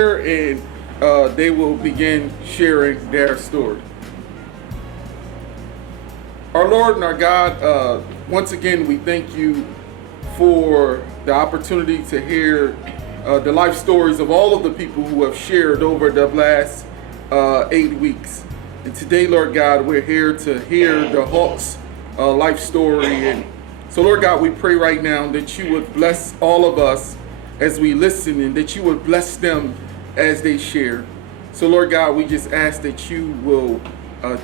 and they will begin sharing their story. Our Lord and our God, once again, we thank you for the opportunity to hear the life stories of all of the people who have shared over the last 8 weeks. And today, Lord God, we're here to hear the Hawk's life story. And so, Lord God, we pray right now that you would bless all of us as we listen, and that you would bless them as they share. So, Lord God, we just ask that you will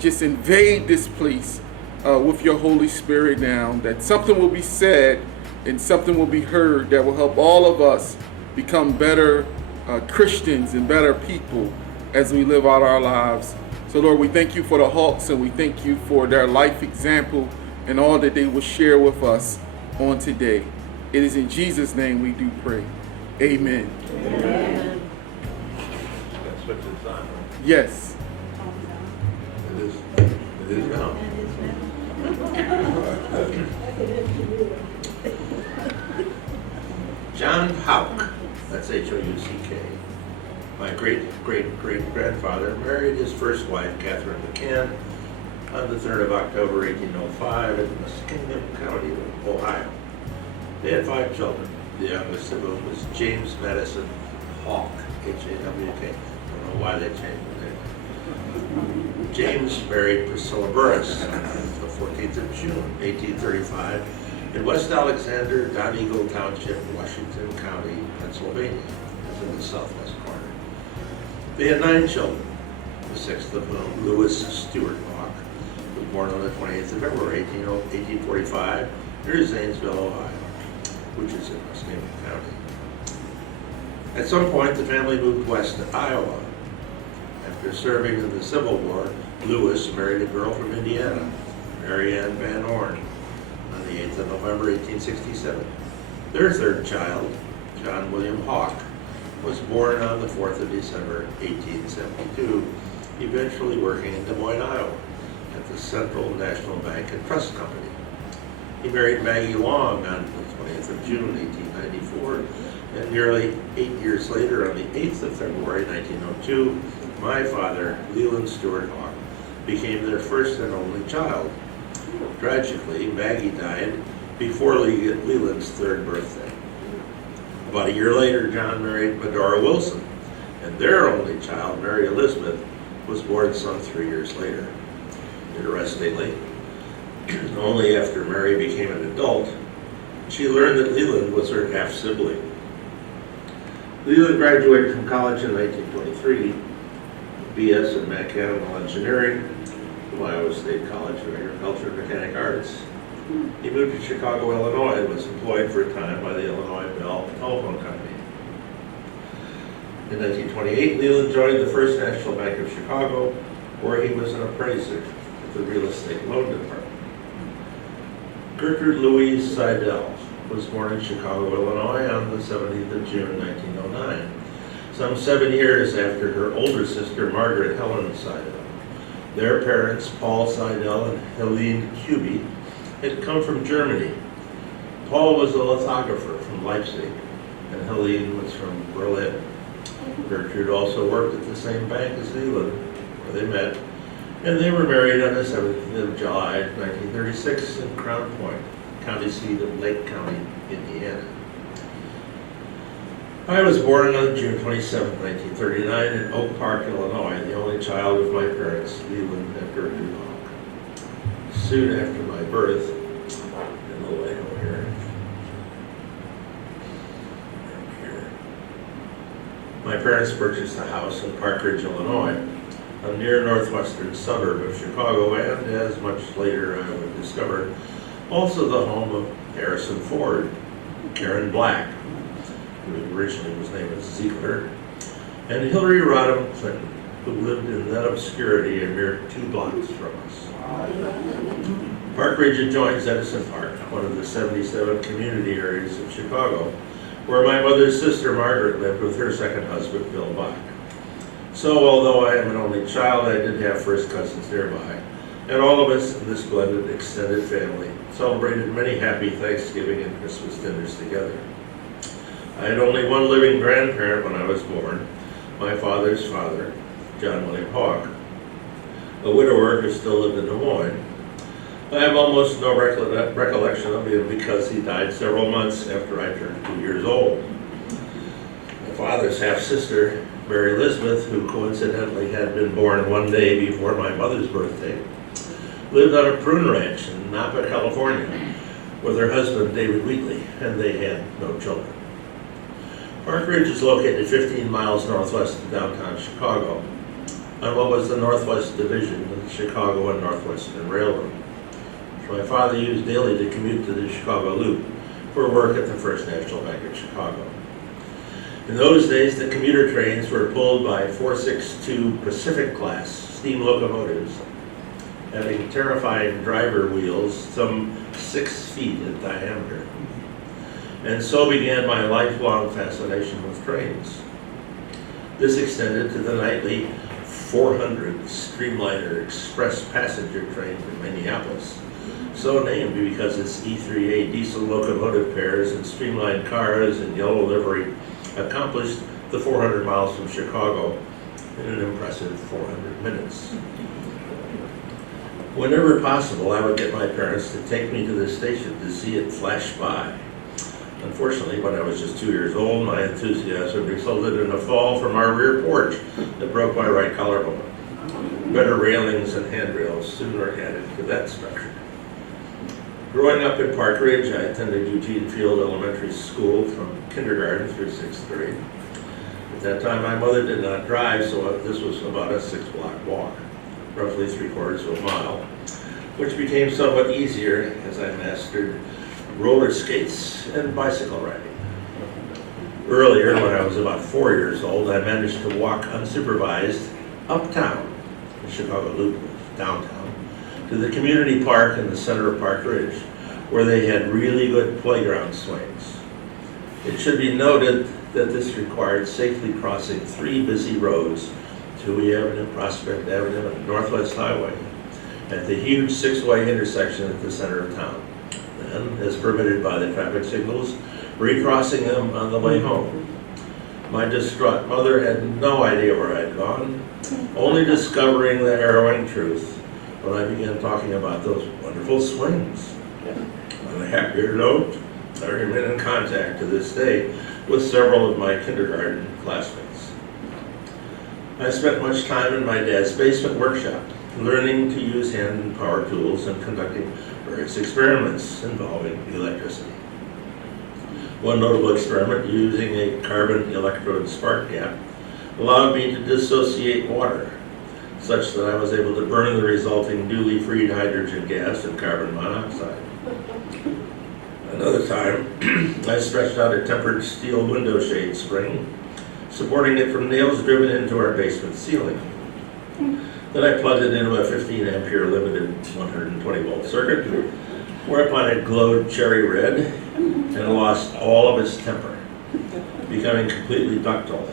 just invade this place with your Holy Spirit now, that something will be said and something will be heard that will help all of us become better Christians and better people as we live out our lives. So, Lord, we thank you for the Hawks, and we thank you for their life example and all that they will share with us on today. It is in Jesus' name we do pray. Amen. Amen. Switch it on. Yes. It is now. John Hawk, that's H-O-U-C-K. My great-great-great-grandfather married his first wife, Catherine McCann, on the 3rd of October, 1805 in Muskingum County, Ohio. They had 5 children. The youngest of whom was James Madison Hawk, H-A-W-K. I don't know why they changed the name. James married Priscilla Burris on the 14th of June, 1835, in West Alexander, Donegal Township, Washington County, Pennsylvania. That's in the southwest corner. They had 9 children, the 6th of whom, Lewis Stewart Hawk, was born on the 28th of February, 1845, near Zanesville, Ohio, which is in Muskingum County. At some point, the family moved west to Iowa. After serving in the Civil War, Lewis married a girl from Indiana, Mary Ann Van Horn, on the 8th of November, 1867. Their 3rd child, John William Hawk, was born on the 4th of December, 1872, eventually working in Des Moines, Iowa, at the Central National Bank and Trust Company. He married Maggie Long on the 20th of June, 1894, and nearly 8 years later, on the 8th of February, 1902, my father, Leland Stewart Hawk, became their first and only child. Tragically, Maggie died before Leland's 3rd birthday. About a year later, John married Medora Wilson, and their only child, Mary Elizabeth, was born some 3 years later. Interestingly, only after Mary became an adult, she learned that Leland was her half-sibling. Leland graduated from college in 1923, BS in Mechanical Engineering from Iowa State College of Agriculture and Mechanic Arts. He moved to Chicago, Illinois, and was employed for a time by the Illinois Bell Telephone Company. In 1928, Leland joined the First National Bank of Chicago, where he was an appraiser at the Real Estate Loan Department. Gertrude Louise Seidel was born in Chicago, Illinois on the 17th of June, 1909, some 7 years after her older sister, Margaret Helen Seidel. Their parents, Paul Seidel and Helene Kuby, had come from Germany. Paul was a lithographer from Leipzig, and Helene was from Berlin. Gertrude also worked at the same bank as Leland, where they met, and they were married on the 7th of July, 1936 in Crown Point, county seat of Lake County, Indiana. I was born on June 27, 1939 in Oak Park, Illinois, the only child of my parents, Leland and Gertrude Hawk. Soon after my birth, in the way over here, my parents purchased a house in Park Ridge, Illinois, a near northwestern suburb of Chicago, and, as much later I would discover, also the home of Harrison Ford, Karen Black, who originally was named Ziegler, and Hillary Rodham Clinton, who lived in that obscurity a mere 2 blocks from us. Park Ridge adjoins Edison Park, one of the 77 community areas of Chicago, where my mother's sister Margaret lived with her second husband, Bill Bach. So, although I am an only child, I did have first cousins nearby, and all of us in this blended extended family celebrated many happy Thanksgiving and Christmas dinners together. I had only one living grandparent when I was born, my father's father, John William Hawk, a widower who still lived in Des Moines. I have almost no recollection of him because he died several months after I turned 2 years old. My father's half-sister, Mary Elizabeth, who coincidentally had been born one day before my mother's birthday, lived on a prune ranch in Napa, California, with her husband, David Wheatley, and they had no children. Park Ridge is located 15 miles northwest of downtown Chicago, on what was the Northwest Division of the Chicago and Northwestern Railroad, which my father used daily to commute to the Chicago Loop for work at the First National Bank of Chicago. In those days, the commuter trains were pulled by 462 Pacific-class steam locomotives, having terrifying driver wheels some 6 feet in diameter. And so began my lifelong fascination with trains. This extended to the nightly 400 Streamliner Express passenger train from Minneapolis, so named because its E3A diesel locomotive pairs and streamlined cars in yellow livery accomplished the 400 miles from Chicago in an impressive 400 minutes. Whenever possible, I would get my parents to take me to the station to see it flash by. Unfortunately, when I was just 2 years old, my enthusiasm resulted in a fall from our rear porch that broke my right collarbone. Better railings and handrails soon were added to that structure. Growing up in Park Ridge, I attended Eugene Field Elementary School from kindergarten through 6th grade. At that time, my mother did not drive, so this was about a 6-block walk, roughly 3/4 of a mile, which became somewhat easier as I mastered roller skates and bicycle riding. Earlier, when I was about 4 years old, I managed to walk unsupervised uptown, the Chicago Loop was downtown, to the community park in the center of Park Ridge, where they had really good playground swings. It should be noted that this required safely crossing 3 busy roads, Toohey Avenue, Prospect Avenue, and Northwest Highway, at the huge 6-way intersection at the center of town. And, as permitted by the traffic signals, recrossing them on the way home. My distraught mother had no idea where I'd gone, only discovering the harrowing truth when I began talking about those wonderful swings. On a happier note, I remain in contact to this day with several of my kindergarten classmates. I spent much time in my dad's basement workshop, learning to use hand and power tools and conducting various experiments involving electricity. One notable experiment using a carbon electrode spark gap allowed me to dissociate water, such that I was able to burn the resulting newly freed hydrogen gas and carbon monoxide. Another time, I stretched out a tempered steel window shade spring, supporting it from nails driven into our basement ceiling. Then I plugged it into a 15 ampere limited 120 volt circuit, whereupon it glowed cherry red and lost all of its temper, becoming completely ductile,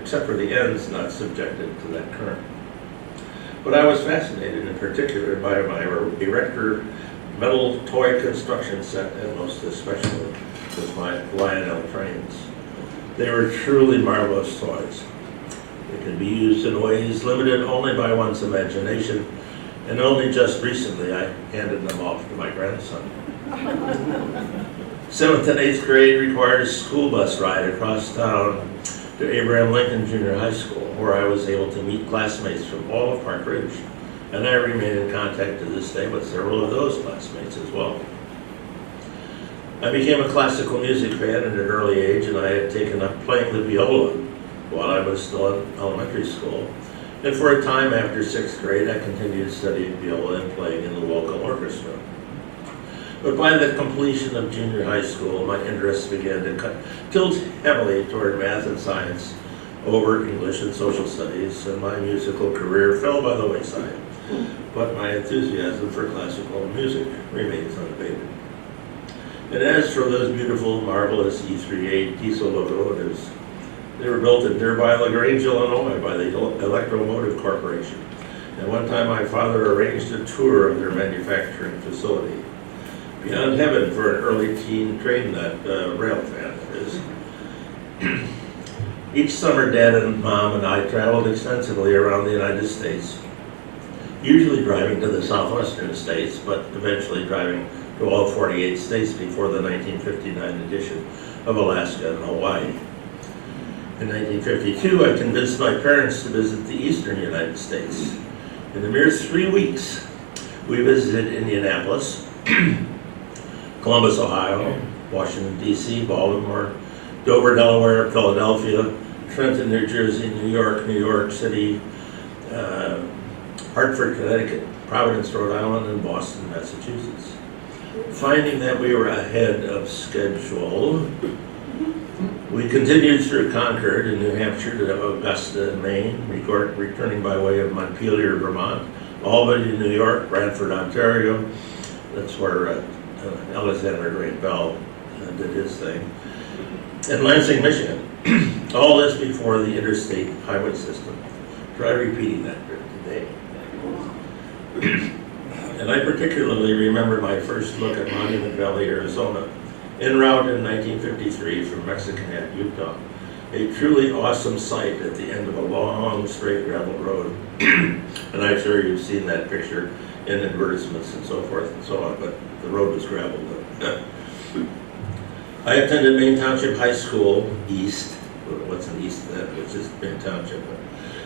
except for the ends not subjected to that current. But I was fascinated in particular by my erector metal toy construction set, and most especially with my Lionel trains. They were truly marvelous toys. They can be used in ways limited only by one's imagination, and only just recently I handed them off to my grandson. 7th and 8th grade required a school bus ride across town to Abraham Lincoln Junior High School, where I was able to meet classmates from all of Park Ridge, and I remain in contact to this day with several of those classmates as well. I became a classical music fan at an early age, and I had taken up playing the viola while I was still in elementary school. And for a time after 6th grade, I continued studying viola and playing in the local orchestra. But by the completion of junior high school, my interests began to tilt heavily toward math and science over English and social studies, and my musical career fell by the wayside. But my enthusiasm for classical music remains unabated. And as for those beautiful, marvelous E3A diesel locomotives, they were built in nearby LaGrange, Illinois by the Electromotive Corporation. And one time my father arranged a tour of their manufacturing facility. Beyond heaven for an early teen train nut, rail fan, that is. Each summer, Dad and Mom and I traveled extensively around the United States, usually driving to the southwestern states, but eventually driving to all 48 states before the 1959 edition of Alaska and Hawaii. In 1952, I convinced my parents to visit the eastern United States. In a mere 3 weeks, we visited Indianapolis, Columbus, Ohio, Washington, D.C., Baltimore, Dover, Delaware, Philadelphia, Trenton, New Jersey, New York City, Hartford, Connecticut, Providence, Rhode Island, and Boston, Massachusetts. Finding that we were ahead of schedule, we continued through Concord in New Hampshire to Augusta, Maine, returning by way of Montpelier, Vermont, Albany, New York, Brantford, Ontario. That's where Alexander Graham Bell did his thing. And Lansing, Michigan. All this before the interstate highway system. Try repeating that today. And I particularly remember my first look at Monument Valley, Arizona, en route in 1953 from Mexican Head, Utah. A truly awesome sight at the end of a long, straight gravel road. And I'm sure you've seen that picture in advertisements and so forth and so on, but the road was gravel. I attended Maine Township High School East. What's an East then? Which is Maine Township.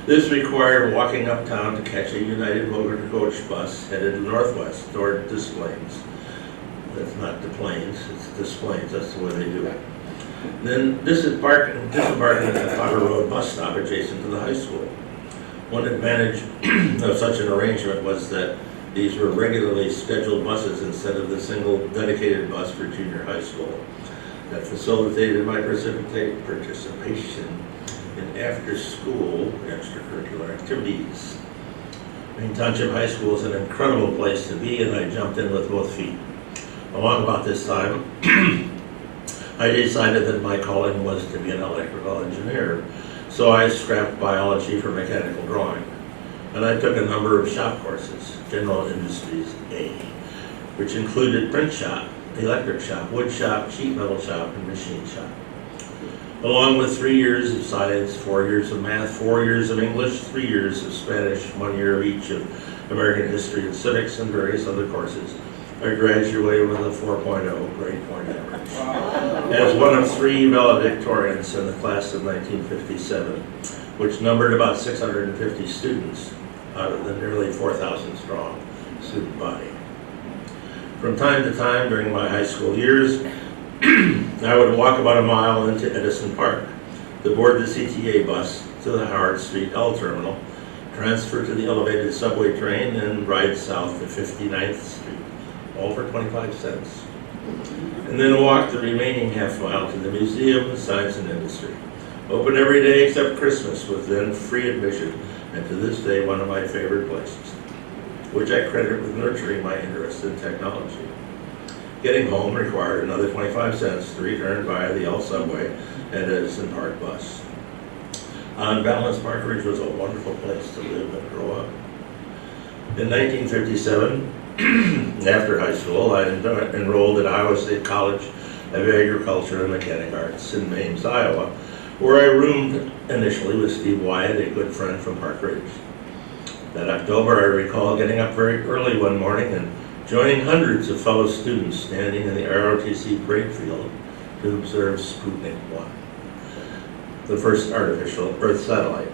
This required walking uptown to catch a United Motor Coach bus headed northwest toward Des Plaines. That's not Des Plaines, it's Des Plaines, that's the way they do it. Then disembarking at the Potter Road bus stop adjacent to the high school. One advantage of such an arrangement was that these were regularly scheduled buses instead of the single dedicated bus for junior high school. That facilitated my participation in after-school extracurricular activities. Maine Township High School is an incredible place to be, and I jumped in with both feet. Along about this time, I decided that my calling was to be an electrical engineer, so I scrapped biology for mechanical drawing. And I took a number of shop courses, General Industries A, which included print shop, electric shop, wood shop, sheet metal shop, and machine shop. Along with 3 years of science, 4 years of math, 4 years of English, 3 years of Spanish, 1 year of each of American history and civics, and various other courses, I graduated with a 4.0 grade point average. As one of 3 valedictorians in the class of 1957, which numbered about 650 students out of the nearly 4,000 strong student body. From time to time during my high school years, I would walk about a mile into Edison Park to board the CTA bus to the Howard Street L terminal, transfer to the elevated subway train, and ride south to 59th Street, all for 25 cents. And then walk the remaining half mile to the Museum of Science and Industry. Open every day except Christmas, with then free admission, and to this day one of my favorite places, which I credit with nurturing my interest in technology. Getting home required another 25 cents to return via the L subway and Edison Park bus. On balance, Park Ridge was a wonderful place to live and grow up. In 1957, after high school, I enrolled at Iowa State College of Agriculture and Mechanic Arts in Ames, Iowa, where I roomed initially with Steve Wyatt, a good friend from Park Ridge. That October, I recall getting up very early one morning and joining hundreds of fellow students standing in the ROTC parade field to observe Sputnik 1, the first artificial Earth satellite.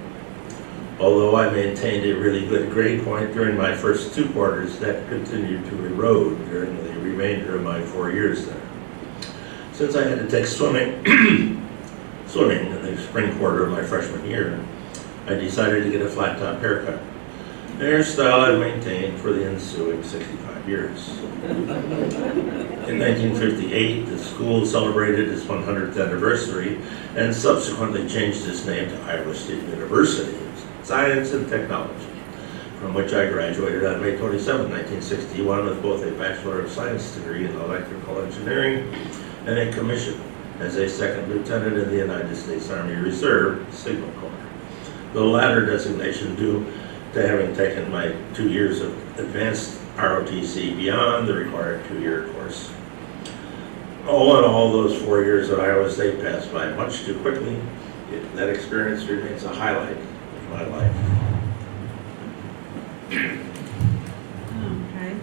Although I maintained a really good grade point during my first 2 quarters, that continued to erode during the remainder of my 4 years there. Since I had to take swimming in the spring quarter of my freshman year, I decided to get a flat top haircut, a hairstyle I maintained for the ensuing 65 years. In 1958, the school celebrated its 100th anniversary and subsequently changed its name to Iowa State University of Science and Technology, from which I graduated on May 27, 1961 with both a Bachelor of Science degree in Electrical Engineering and a commission as a second lieutenant in the United States Army Reserve Signal Corps. The latter designation due to having taken my 2 years of advanced ROTC beyond the required 2-year course. All in all, those 4 years at Iowa State passed by much too quickly, that experience remains a highlight of my life. Okay,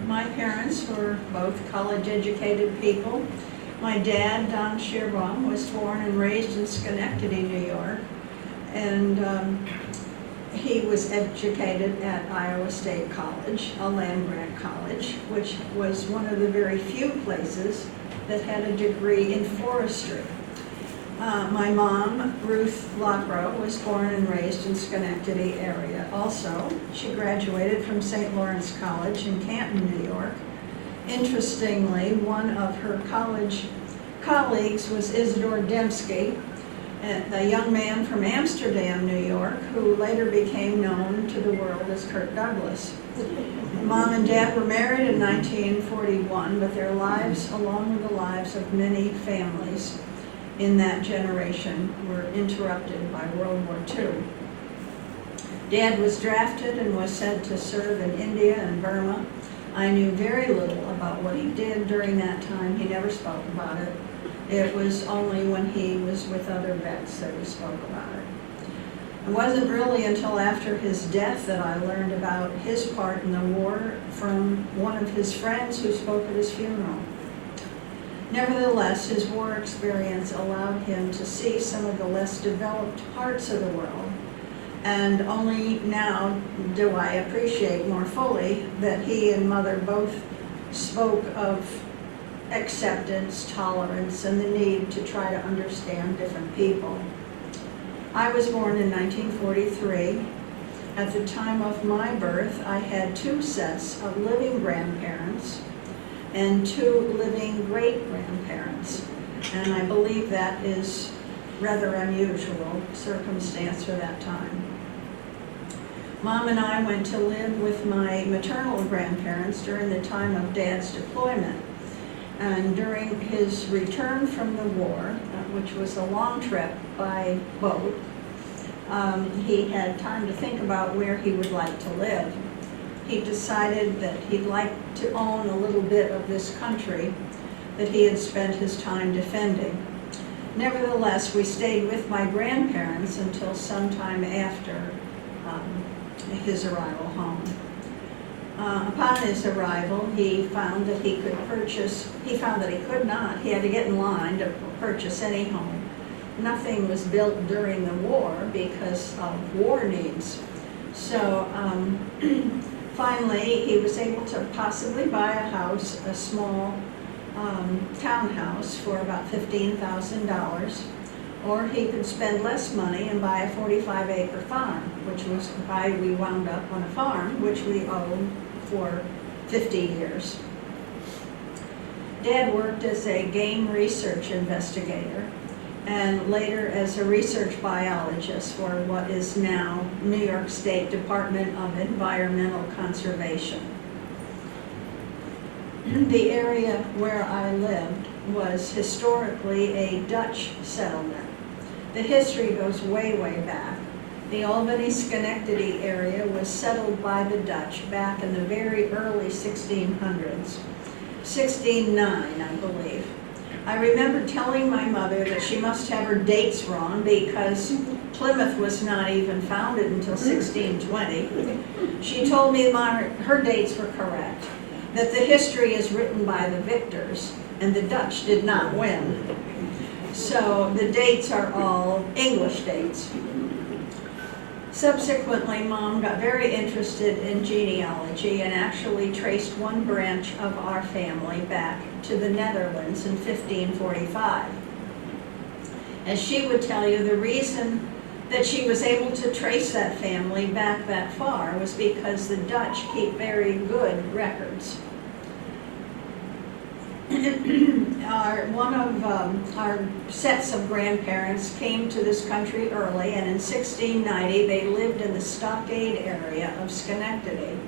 my parents were both college-educated people. My dad, Don Shearbaum, was born and raised in Schenectady, New York, and he was educated at Iowa State College, a land-grant college, which was one of the very few places that had a degree in forestry. My mom, Ruth Lockrow, was born and raised in Schenectady area also. She graduated from St. Lawrence College in Canton, New York. Interestingly, one of her college colleagues was Isidore Dembski, a young man from Amsterdam, New York, who later became known to the world as Kirk Douglas. Mom and Dad were married in 1941, but their lives, along with the lives of many families in that generation, were interrupted by World War II. Dad was drafted and was sent to serve in India and Burma. I knew very little about what he did during that time. He never spoke about it. It was only when he was with other vets that he spoke about it. It wasn't really until after his death that I learned about his part in the war from one of his friends who spoke at his funeral. Nevertheless, his war experience allowed him to see some of the less developed parts of the world, and only now do I appreciate more fully that he and Mother both spoke of acceptance, tolerance, and the need to try to understand different people. I was born in 1943. At the time of my birth, I had 2 sets of living grandparents and 2 living great-grandparents, and I believe that is rather unusual circumstance for that time. Mom and I went to live with my maternal grandparents during the time of Dad's deployment. And during his return from the war, which was a long trip by boat, he had time to think about where he would like to live. He decided that he'd like to own a little bit of this country that he had spent his time defending. Nevertheless, we stayed with my grandparents until sometime after his arrival home. Upon his arrival, he found that he could not. He had to get in line to purchase any home. Nothing was built during the war because of war needs. So finally, he was able to possibly buy a house, a small townhouse for about $15,000, or he could spend less money and buy a 45-acre farm, which was why we wound up on a farm, which we owned for 50 years. Dad worked as a game research investigator and later as a research biologist for what is now New York State Department of Environmental Conservation. The area where I lived was historically a Dutch settlement. The history goes way, way back. The Albany-Schenectady area was settled by the Dutch back in the very early 1600s, 1609, I believe. I remember telling my mother that she must have her dates wrong because Plymouth was not even founded until 1620. She told me her dates were correct, that the history is written by the victors, and the Dutch did not win. So the dates are all English dates. Subsequently, Mom got very interested in genealogy and actually traced one branch of our family back to the Netherlands in 1545. As she would tell you, the reason that she was able to trace that family back that far was because the Dutch keep very good records. One of our sets of grandparents came to this country early, and in 1690 they lived in the Stockade area of Schenectady.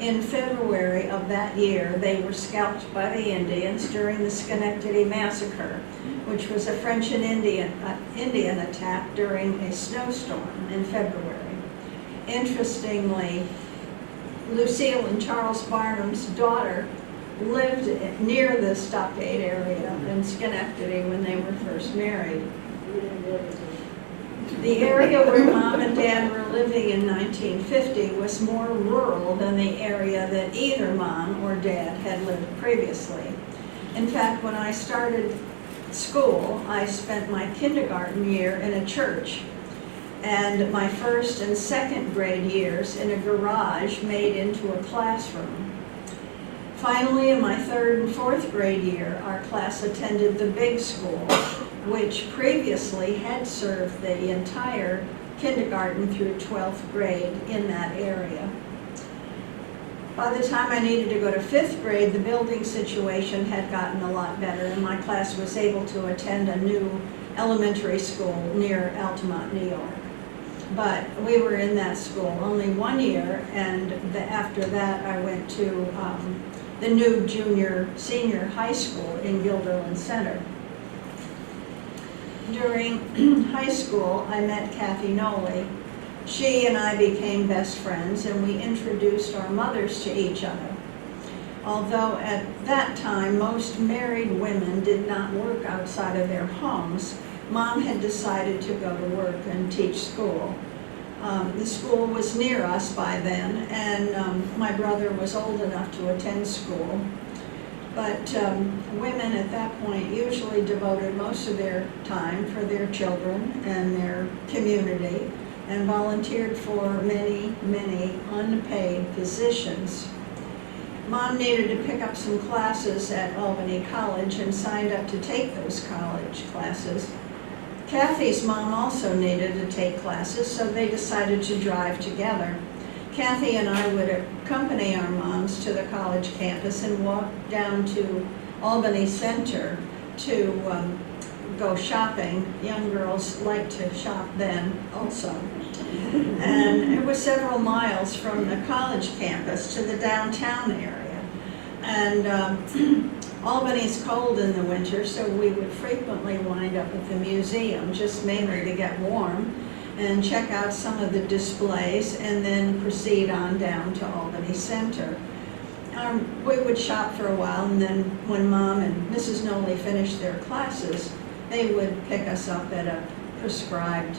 In February of that year, they were scalped by the Indians during the Schenectady Massacre, which was a French and Indian attack during a snowstorm in February. Interestingly, Lucille and Charles Barnum's daughter lived near the Stockade area in Schenectady when they were first married. The area where Mom and Dad were living in 1950 was more rural than the area that either Mom or Dad had lived previously. In fact, when I started school, I spent my kindergarten year in a church, and my first and second grade years in a garage made into a classroom. Finally, in my third and fourth grade year, our class attended the big school, which previously had served the entire kindergarten through 12th grade in that area. By the time I needed to go to 5th grade, the building situation had gotten a lot better, and my class was able to attend a new elementary school near Altamont, New York. But we were in that school only 1 year, and after that I went to the new senior high school in Guilderland Center. During high school, I met Kathy Noley. She and I became best friends, and we introduced our mothers to each other. Although at that time, most married women did not work outside of their homes, Mom had decided to go to work and teach school. The school was near us by then, and my brother was old enough to attend school. But women at that point usually devoted most of their time for their children and their community, and volunteered for many, many unpaid positions. Mom needed to pick up some classes at Albany College and signed up to take those college classes. Kathy's mom also needed to take classes, so they decided to drive together. Kathy and I would accompany our moms to the college campus and walk down to Albany Center to go shopping. Young girls liked to shop then also. And it was several miles from the college campus to the downtown area. And Albany's cold in the winter, so we would frequently wind up at the museum, just mainly to get warm, and check out some of the displays, and then proceed on down to Albany Center. We would shop for a while, and then when Mom and Mrs. Noley finished their classes, they would pick us up at a prescribed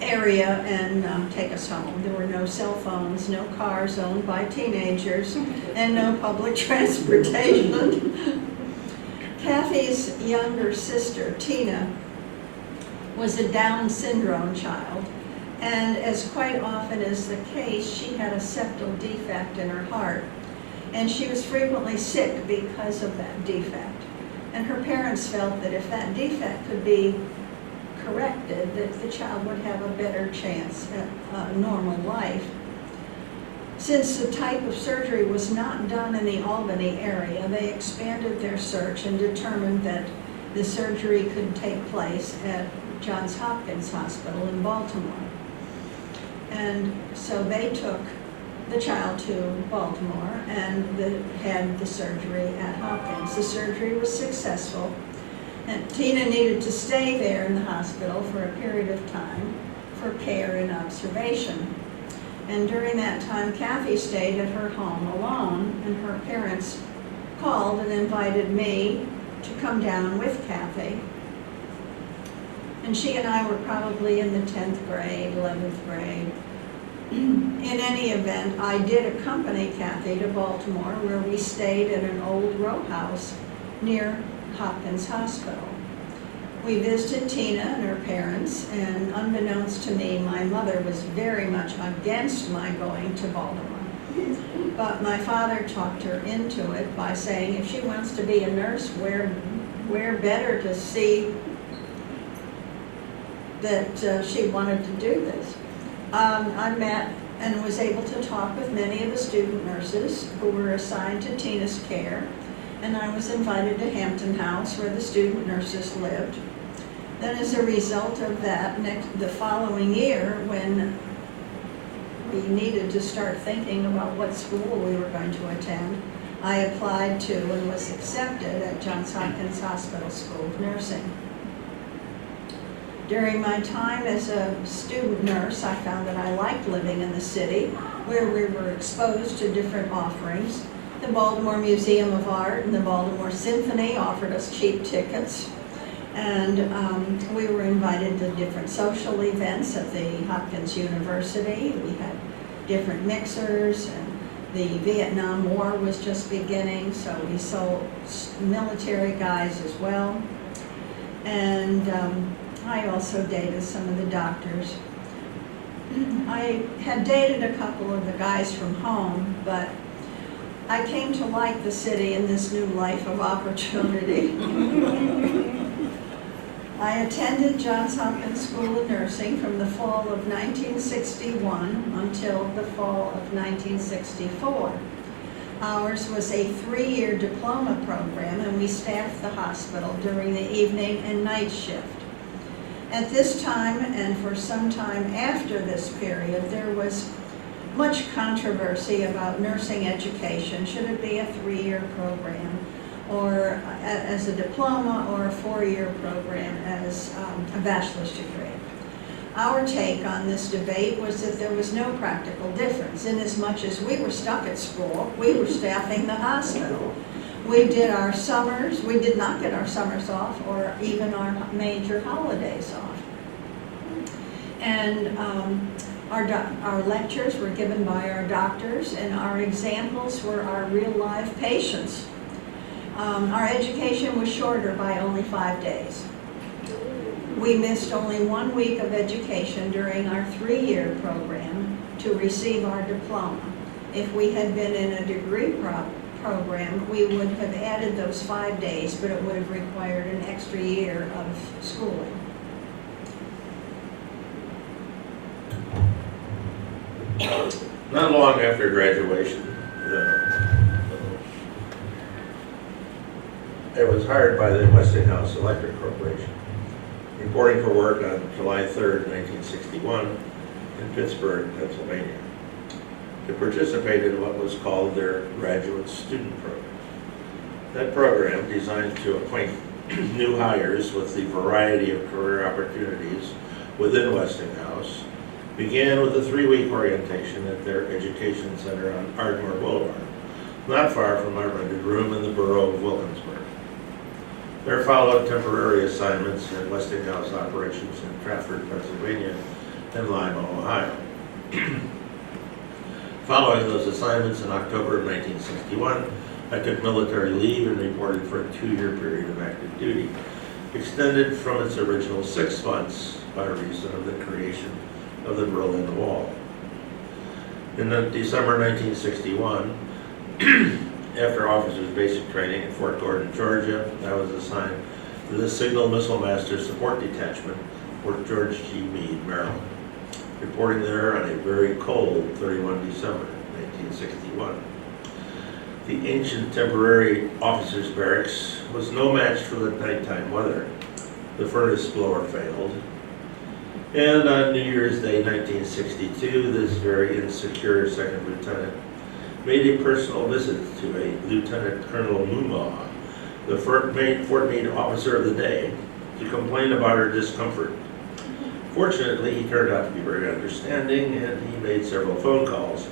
area and take us home. There were no cell phones, no cars owned by teenagers, and no public transportation. Kathy's younger sister, Tina, was a Down syndrome child, and as quite often is the case, she had a septal defect in her heart, and she was frequently sick because of that defect. And her parents felt that if that defect could be corrected, that the child would have a better chance at a normal life. Since the type of surgery was not done in the Albany area, they expanded their search and determined that the surgery could take place at Johns Hopkins Hospital in Baltimore. And so they took the child to Baltimore and had the surgery at Hopkins. The surgery was successful, and Tina needed to stay there in the hospital for a period of time for care and observation. And during that time, Kathy stayed at her home alone, and her parents called and invited me to come down with Kathy. And she and I were probably in the 10th grade, 11th grade. In any event, I did accompany Kathy to Baltimore, where we stayed at an old row house near Hopkins Hospital. We visited Tina and her parents, and unbeknownst to me, my mother was very much against my going to Baltimore. But my father talked her into it by saying, if she wants to be a nurse, where better to see that she wanted to do this. I met and was able to talk with many of the student nurses who were assigned to Tina's care, and I was invited to Hampton House, where the student nurses lived. Then as a result of that, the following year, when we needed to start thinking about what school we were going to attend, I applied to and was accepted at Johns Hopkins Hospital School of Nursing. During my time as a student nurse, I found that I liked living in the city, where we were exposed to different offerings. The Baltimore Museum of Art and the Baltimore Symphony offered us cheap tickets, And we were invited to different social events at the Hopkins University. We had different mixers, and the Vietnam War was just beginning, so we sold military guys as well. And I also dated some of the doctors. I had dated a couple of the guys from home, but I came to like the city in this new life of opportunity. I attended Johns Hopkins School of Nursing from the fall of 1961 until the fall of 1964. Ours was a 3-year diploma program, and we staffed the hospital during the evening and night shift. At this time, and for some time after this period, there was much controversy about nursing education. Should it be a 3-year program, or as a diploma, or a 4-year program as a bachelor's degree? Our take on this debate was that there was no practical difference. In as much as we were stuck at school, we were staffing the hospital. We did our summers. We did not get our summers off, or even our major holidays off. And our lectures were given by our doctors, and our examples were our real live patients. Our education was shorter by only 5 days. We missed only 1 week of education during our 3-year program to receive our diploma. If we had been in a degree program, we would have added those 5 days, but it would have required an extra year of schooling. Not long after graduation, I was hired by the Westinghouse Electric Corporation, reporting for work on July 3rd, 1961, in Pittsburgh, Pennsylvania, to participate in what was called their graduate student program. That program, designed to acquaint new hires with the variety of career opportunities within Westinghouse, began with a 3-week orientation at their education center on Ardmore Boulevard, not far from my rented room in the borough of Wilkinsburg. There followed temporary assignments at Westinghouse operations in Trafford, Pennsylvania, and Lima, Ohio. Following those assignments in October of 1961, I took military leave and reported for a 2-year period of active duty, extended from its original 6 months by reason of the creation of the Berlin Wall. In December 1961, after officers' basic training at Fort Gordon, Georgia, I was assigned to the Signal Missile Master Support Detachment, Fort George G. Meade, Maryland, reporting there on a very cold 31 December 1961. The ancient temporary officers' barracks was no match for the nighttime weather. The furnace blower failed, and on New Year's Day 1962, this very insecure second lieutenant made a personal visit to a Lieutenant Colonel Mumaw, the Fort Meade officer of the day, to complain about her discomfort. Fortunately, he turned out to be very understanding, and he made several phone calls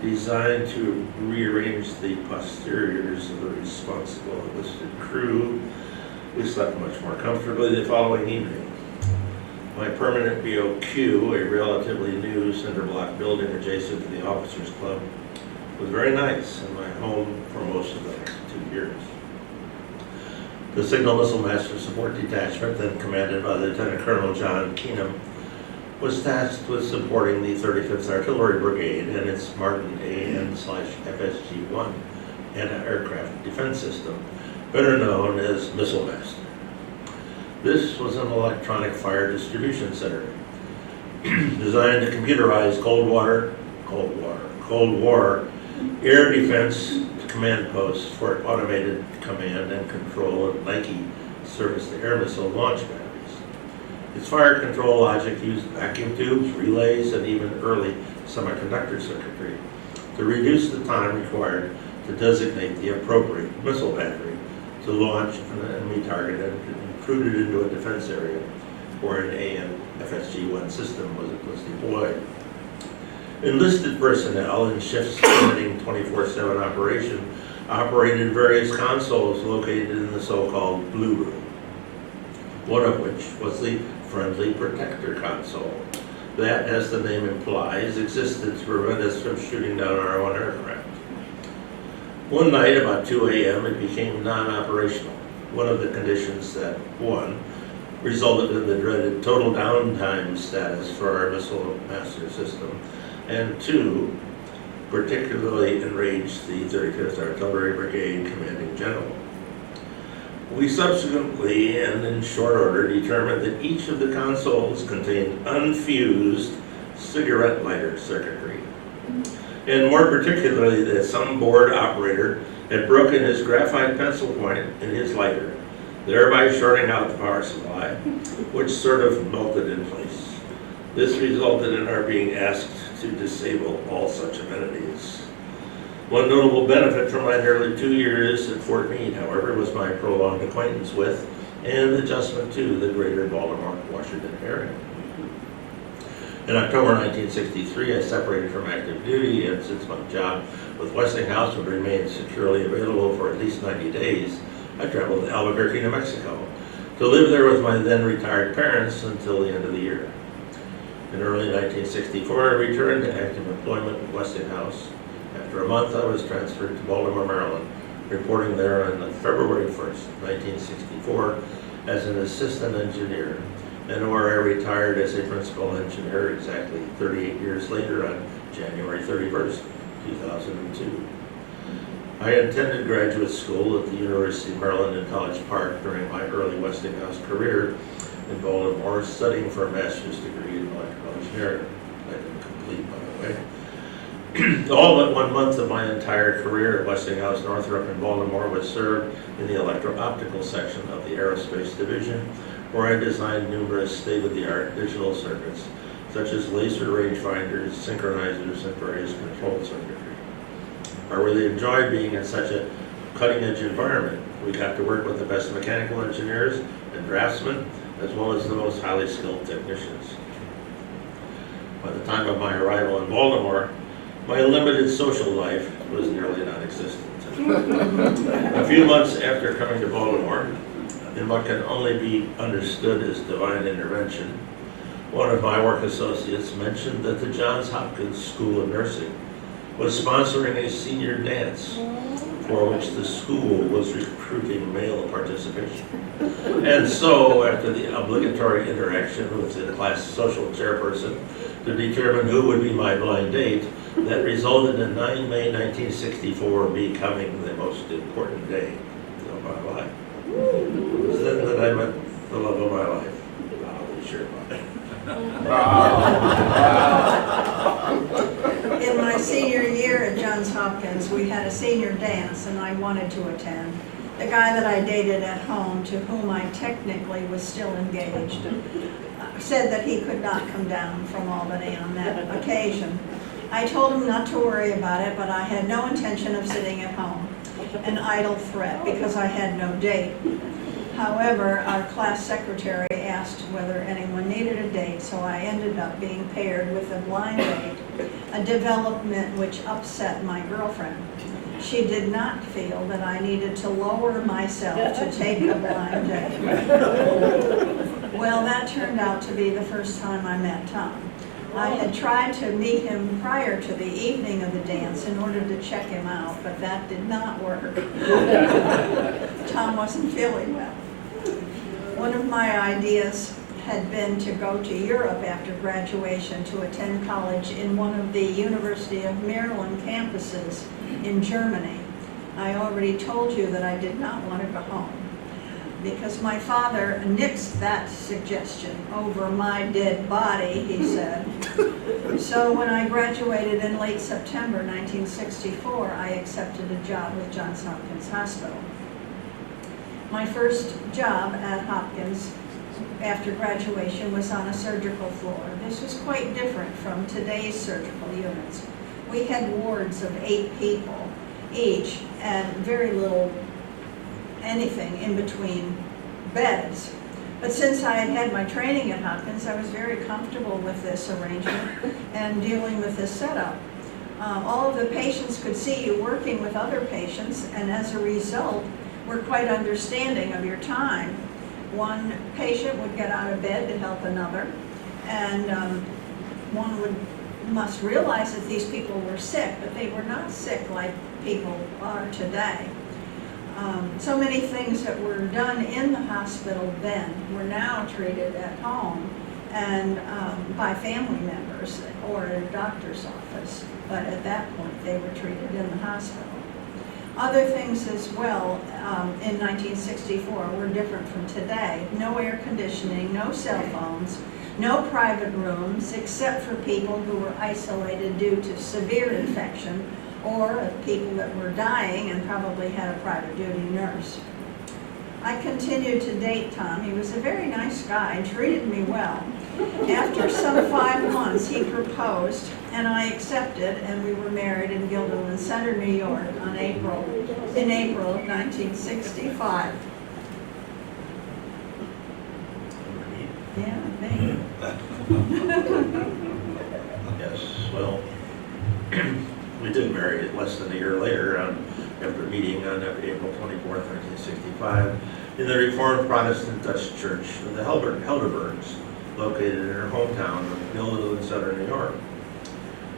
designed to rearrange the posteriors of the responsible enlisted crew. We slept much more comfortably the following evening. My permanent BOQ, a relatively new cinder block building adjacent to the Officers Club, was very nice and my home for most of the next 2 years. The Signal Missile Master Support Detachment, then commanded by Lieutenant Colonel John Keenum, was tasked with supporting the 35th Artillery Brigade and its Martin AN/FSG-1 anti-aircraft defense system, better known as Missile Master. This was an electronic fire distribution center designed to computerize Cold War air defense command posts for automated command and control of Nike surface-to-air missile launch batteries. Its fire control logic used vacuum tubes, relays, and even early semiconductor circuitry to reduce the time required to designate the appropriate missile battery to launch an enemy target and intrude it into a defense area where an AN/FSG-1 system was deployed. Enlisted personnel in shifts permitting 24/7 operation operated various consoles located in the so-called Blue Room. one of which was the Friendly Protector console that, as the name implies, existed to prevent us from shooting down our own aircraft. One night, about 2 a.m., it became non-operational. One of the conditions that, one, resulted in the dreaded total downtime status for our missile master system, and two, particularly enraged the 35th Artillery Brigade Commanding General. We subsequently, and in short order, determined that each of the consoles contained unfused cigarette lighter circuitry, and more particularly that some board operator had broken his graphite pencil point in his lighter, thereby shorting out the power supply, which sort of melted in place. This resulted in our being asked to disable all such amenities. One notable benefit from my nearly 2 years at Fort Meade, however, was my prolonged acquaintance with and adjustment to the greater Baltimore, Washington area. In October 1963, I separated from active duty, and since my job with Westinghouse would remain securely available for at least 90 days, I traveled to Albuquerque, New Mexico, to live there with my then retired parents until the end of the year. In early 1964, I returned to active employment at Westinghouse. After a month, I was transferred to Baltimore, Maryland, reporting there on February 1st, 1964, as an assistant engineer, and where I retired as a principal engineer exactly 38 years later on January 31st, 2002. I attended graduate school at the University of Maryland in College Park during my early Westinghouse career in Baltimore, studying for a master's degree in electrical engineering. I didn't complete, by the way. All but 1 month of my entire career at Westinghouse Northrop in Baltimore was served in the electro-optical section of the aerospace division, where I designed numerous state-of-the-art digital circuits, such as laser rangefinders, synchronizers, and various control circuitry. I really enjoyed being in such a cutting-edge environment. We got to work with the best mechanical engineers and draftsmen, as well as the most highly skilled technicians. By the time of my arrival in Baltimore, my limited social life was nearly non-existent. A few months after coming to Baltimore, in what can only be understood as divine intervention, one of my work associates mentioned that the Johns Hopkins School of Nursing was sponsoring a senior dance for which the school was recruiting male participation. And so, after the obligatory interaction with the class social chairperson to determine who would be my blind date, that resulted in 9 May 1964 becoming the most important day of my life. It was then that I met the love of my life. I'll be sure In my senior year at Johns Hopkins, we had a senior dance and I wanted to attend. The guy that I dated at home, to whom I technically was still engaged, said that he could not come down from Albany on that occasion. I told him not to worry about it, but I had no intention of sitting at home, an idle threat, because I had no date. However, our class secretary asked whether anyone needed a date, so I ended up being paired with a blind date, a development which upset my girlfriend. She did not feel that I needed to lower myself to take a blind date. Well, that turned out to be the first time I met Tom. I had tried to meet him prior to the evening of the dance in order to check him out, but that did not work. Tom wasn't feeling well. One of my ideas had been to go to Europe after graduation to attend college in one of the University of Maryland campuses in Germany. I already told you that I did not want to go home, because my father nixed that suggestion over my dead body, he said. So when I graduated in late September 1964, I accepted a job with Johns Hopkins Hospital. My first job at Hopkins after graduation was on a surgical floor. This was quite different from today's surgical units. We had wards of 8 people each and very little anything in between beds. But since I had had my training at Hopkins, I was very comfortable with this arrangement and dealing with this setup. All of the patients could see you working with other patients, and as a result, were quite understanding of your time. one patient would get out of bed to help another, and one must realize that these people were sick, but they were not sick like people are today. So many things that were done in the hospital then were now treated at home and by family members or at a doctor's office, but at that point they were treated in the hospital. Other things as well in 1964 were different from today. No air conditioning, no cell phones, no private rooms except for people who were isolated due to severe infection or of people that were dying and probably had a private duty nurse. I continued to date Tom. He was a very nice guy and treated me well. After some 5 months, he proposed, and I accepted, and we were married in Guilderland Center, New York, in April of 1965. Yeah, thank you. Yes, well, we did marry less than a year later after meeting on April 24th, 1965 in the Reformed Protestant Dutch Church of the Helderbergs, located in her hometown of Guilderland Center, New York.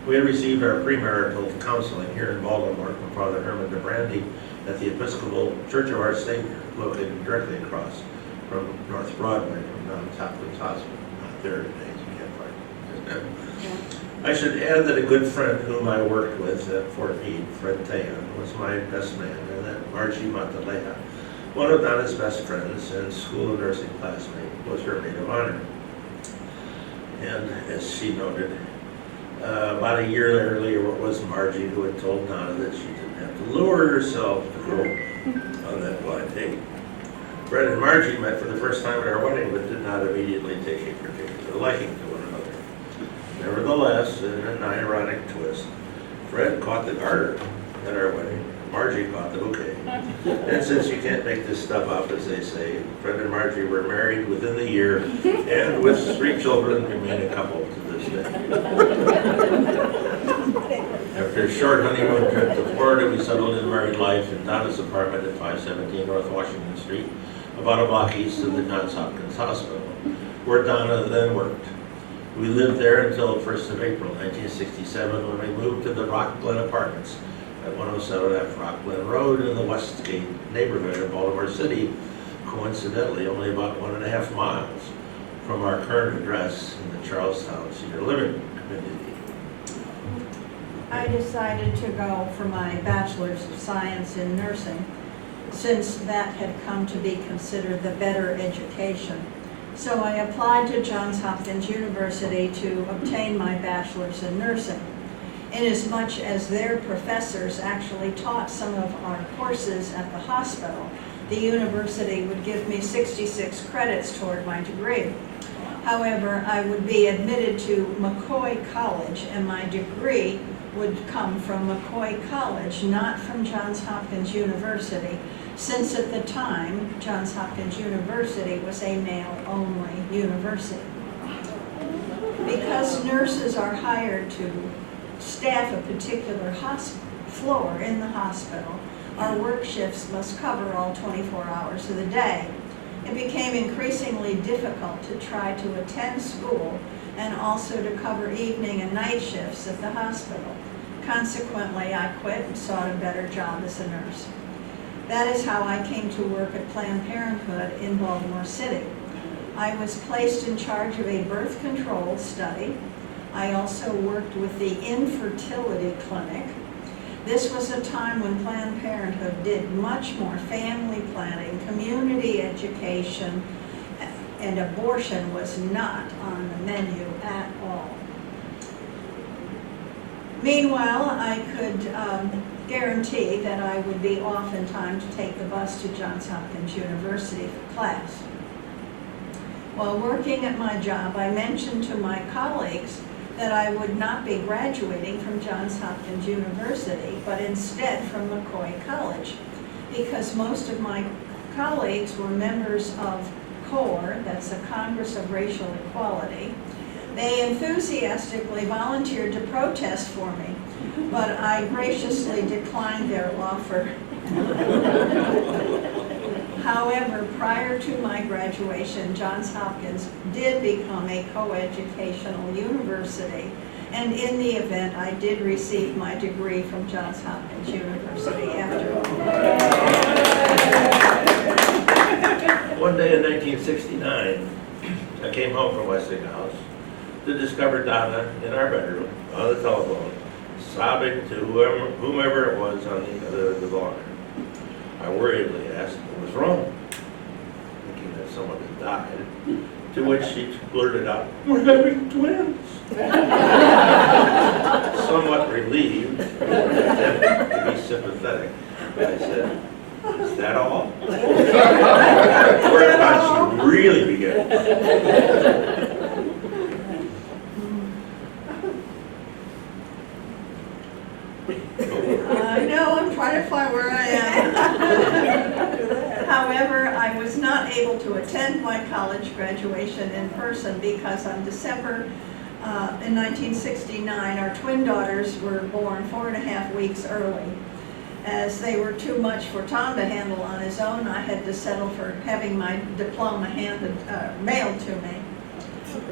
We had received our premarital counseling here in Baltimore from Father Herman de Brandy at the Episcopal Church of Our Savior, located directly across from North Broadway from Johns Hopkins Hospital. Not there today, you can't find it. I should add that a good friend whom I worked with at Fort Meade, Fred Tayan, was my best man, and that Margie Mataleja, one of Donna's best friends and school of nursing classmate, was her maid of honor. And as she noted, about a year earlier, it was Margie who had told Donna that she didn't have to lure herself to go on that blind date. Fred and Margie met for the first time at our wedding, but did not immediately take a particular liking to one another. Nevertheless, in an ironic twist, Fred caught the garter at our wedding. Margie caught the bouquet. And since you can't make this stuff up, as they say, Fred and Margie were married within the year, and with 3 children, remain a couple to this day. After a short honeymoon trip to Florida, we settled in married life in Donna's apartment at 517 North Washington Street, about a block east of the Johns Hopkins Hospital, where Donna then worked. We lived there until 1st of April 1967, when we moved to the Rock Glen Apartments at 107 F Rock Glen Road in the Westgate neighborhood of Baltimore City, coincidentally only about 1.5 miles from our current address in the Charlestown Senior Living Community. I decided to go for my Bachelor's of Science in Nursing, since that had come to be considered the better education. So I applied to Johns Hopkins University to obtain my Bachelor's in Nursing. Inasmuch as their professors actually taught some of our courses at the hospital, the university would give me 66 credits toward my degree. However, I would be admitted to McCoy College, and my degree would come from McCoy College, not from Johns Hopkins University, since at the time, Johns Hopkins University was a male-only university. Because nurses are hired to staff a particular floor in the hospital, our work shifts must cover all 24 hours of the day. It became increasingly difficult to try to attend school and also to cover evening and night shifts at the hospital. Consequently, I quit and sought a better job as a nurse. That is how I came to work at Planned Parenthood in Baltimore City. I was placed in charge of a birth control study. I also worked with the infertility clinic. This was a time when Planned Parenthood did much more family planning, community education, and abortion was not on the menu at all. Meanwhile, I could guarantee that I would be off in time to take the bus to Johns Hopkins University for class. While working at my job, I mentioned to my colleagues that I would not be graduating from Johns Hopkins University, but instead from McCoy College, because most of my colleagues were members of CORE, that's the Congress of Racial Equality. They enthusiastically volunteered to protest for me, but I graciously declined their offer. However, prior to my graduation, Johns Hopkins did become a coeducational university. And in the event, I did receive my degree from Johns Hopkins University after all. One day in 1969, I came home from Westinghouse House to discover Donna in our bedroom on the telephone, sobbing to whomever it was on the other end of the line. I worriedly asked what was wrong, thinking that someone had died, to which she blurted out, "We're having twins." Somewhat relieved, attempting to be sympathetic, I said, "Is that all?" Whereupon she really began. I know, I'm trying to find where I am. However, I was not able to attend my college graduation in person because on December in 1969, our twin daughters were born 4.5 weeks early. As they were too much for Tom to handle on his own, I had to settle for having my diploma mailed to me.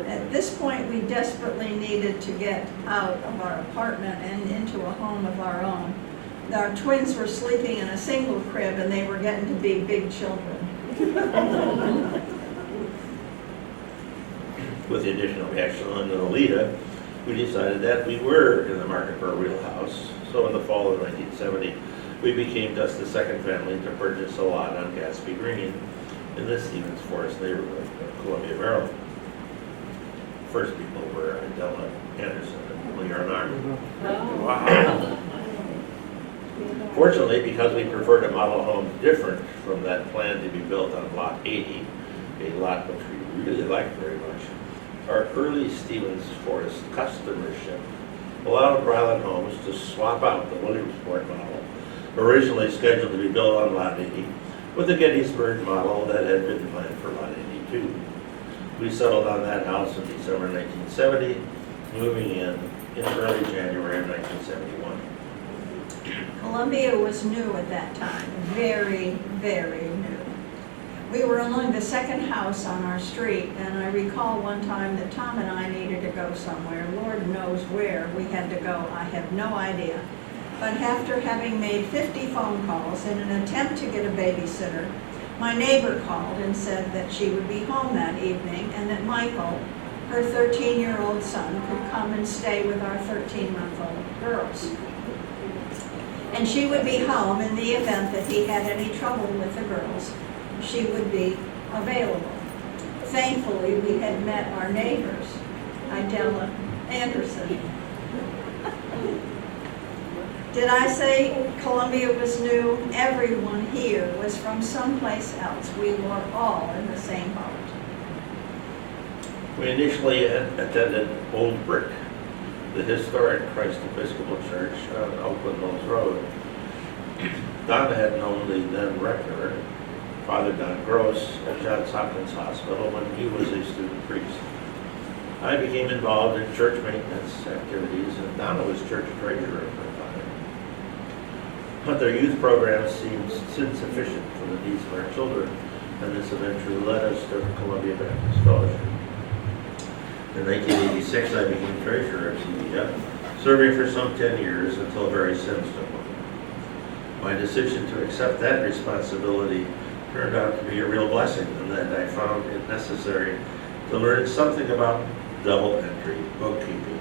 At this point, we desperately needed to get out of our apartment and into a home of our own. Our twins were sleeping in a single crib and they were getting to be big children. With the addition of Axel and Alita, we decided that we were in the market for a real house. So in the fall of 1970, we became just the second family to purchase a lot on Gatsby Green in the Stevens Forest neighborhood of Columbia, Maryland. First people were Adela Anderson and Leonard. Wow. Fortunately, because we preferred a model home different from that planned to be built on Lot 80, a lot which we really liked very much, our early Stevens Forest customership allowed Ryland Homes to swap out the Williamsport model, originally scheduled to be built on Lot 80, with the Gettysburg model that had been planned for Lot 82. We settled on that house in December 1970, moving in early January of 1971. Columbia was new at that time, very, very new. We were only the second house on our street, and I recall one time that Tom and I needed to go somewhere. Lord knows where we had to go, I have no idea. But after having made 50 phone calls in an attempt to get a babysitter, my neighbor called and said that she would be home that evening and that Michael, her 13-year-old son, could come and stay with our 13-month-old girls. And she would be home in the event that he had any trouble with the girls. She would be available. Thankfully, we had met our neighbors, Idella Anderson. Did I say Columbia was new? Everyone here was from someplace else. We were all in the same boat. We initially attended Old Brick, the historic Christ Episcopal Church on Oakland Mills Road. Donna had known the then rector, Father Don Gross, at Johns Hopkins Hospital when he was a student priest. I became involved in church maintenance activities, and Donna was church treasurer at the time. But their youth programs seemed insufficient for the needs of our children, and this eventually led us to Columbia Baptist Fellowship. In 1986, I became treasurer of CBF, serving for some 10 years until Barry Sims took over. My decision to accept that responsibility turned out to be a real blessing, in that I found it necessary to learn something about double entry bookkeeping,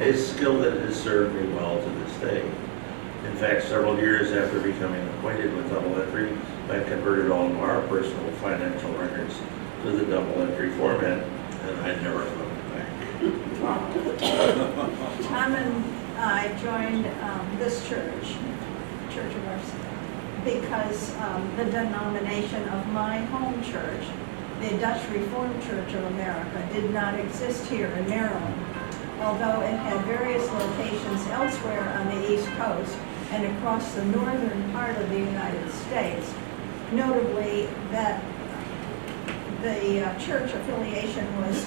a skill that has served me well to this day. In fact, several years after becoming acquainted with double entry, I converted all of our personal financial records to the double entry format, and I never looked back. Tom and I joined this church of ours, because the denomination of my home church, the Dutch Reformed Church of America, did not exist here in Maryland. Although it had various locations elsewhere on the East Coast and across the northern part of the United States, notably that the church affiliation was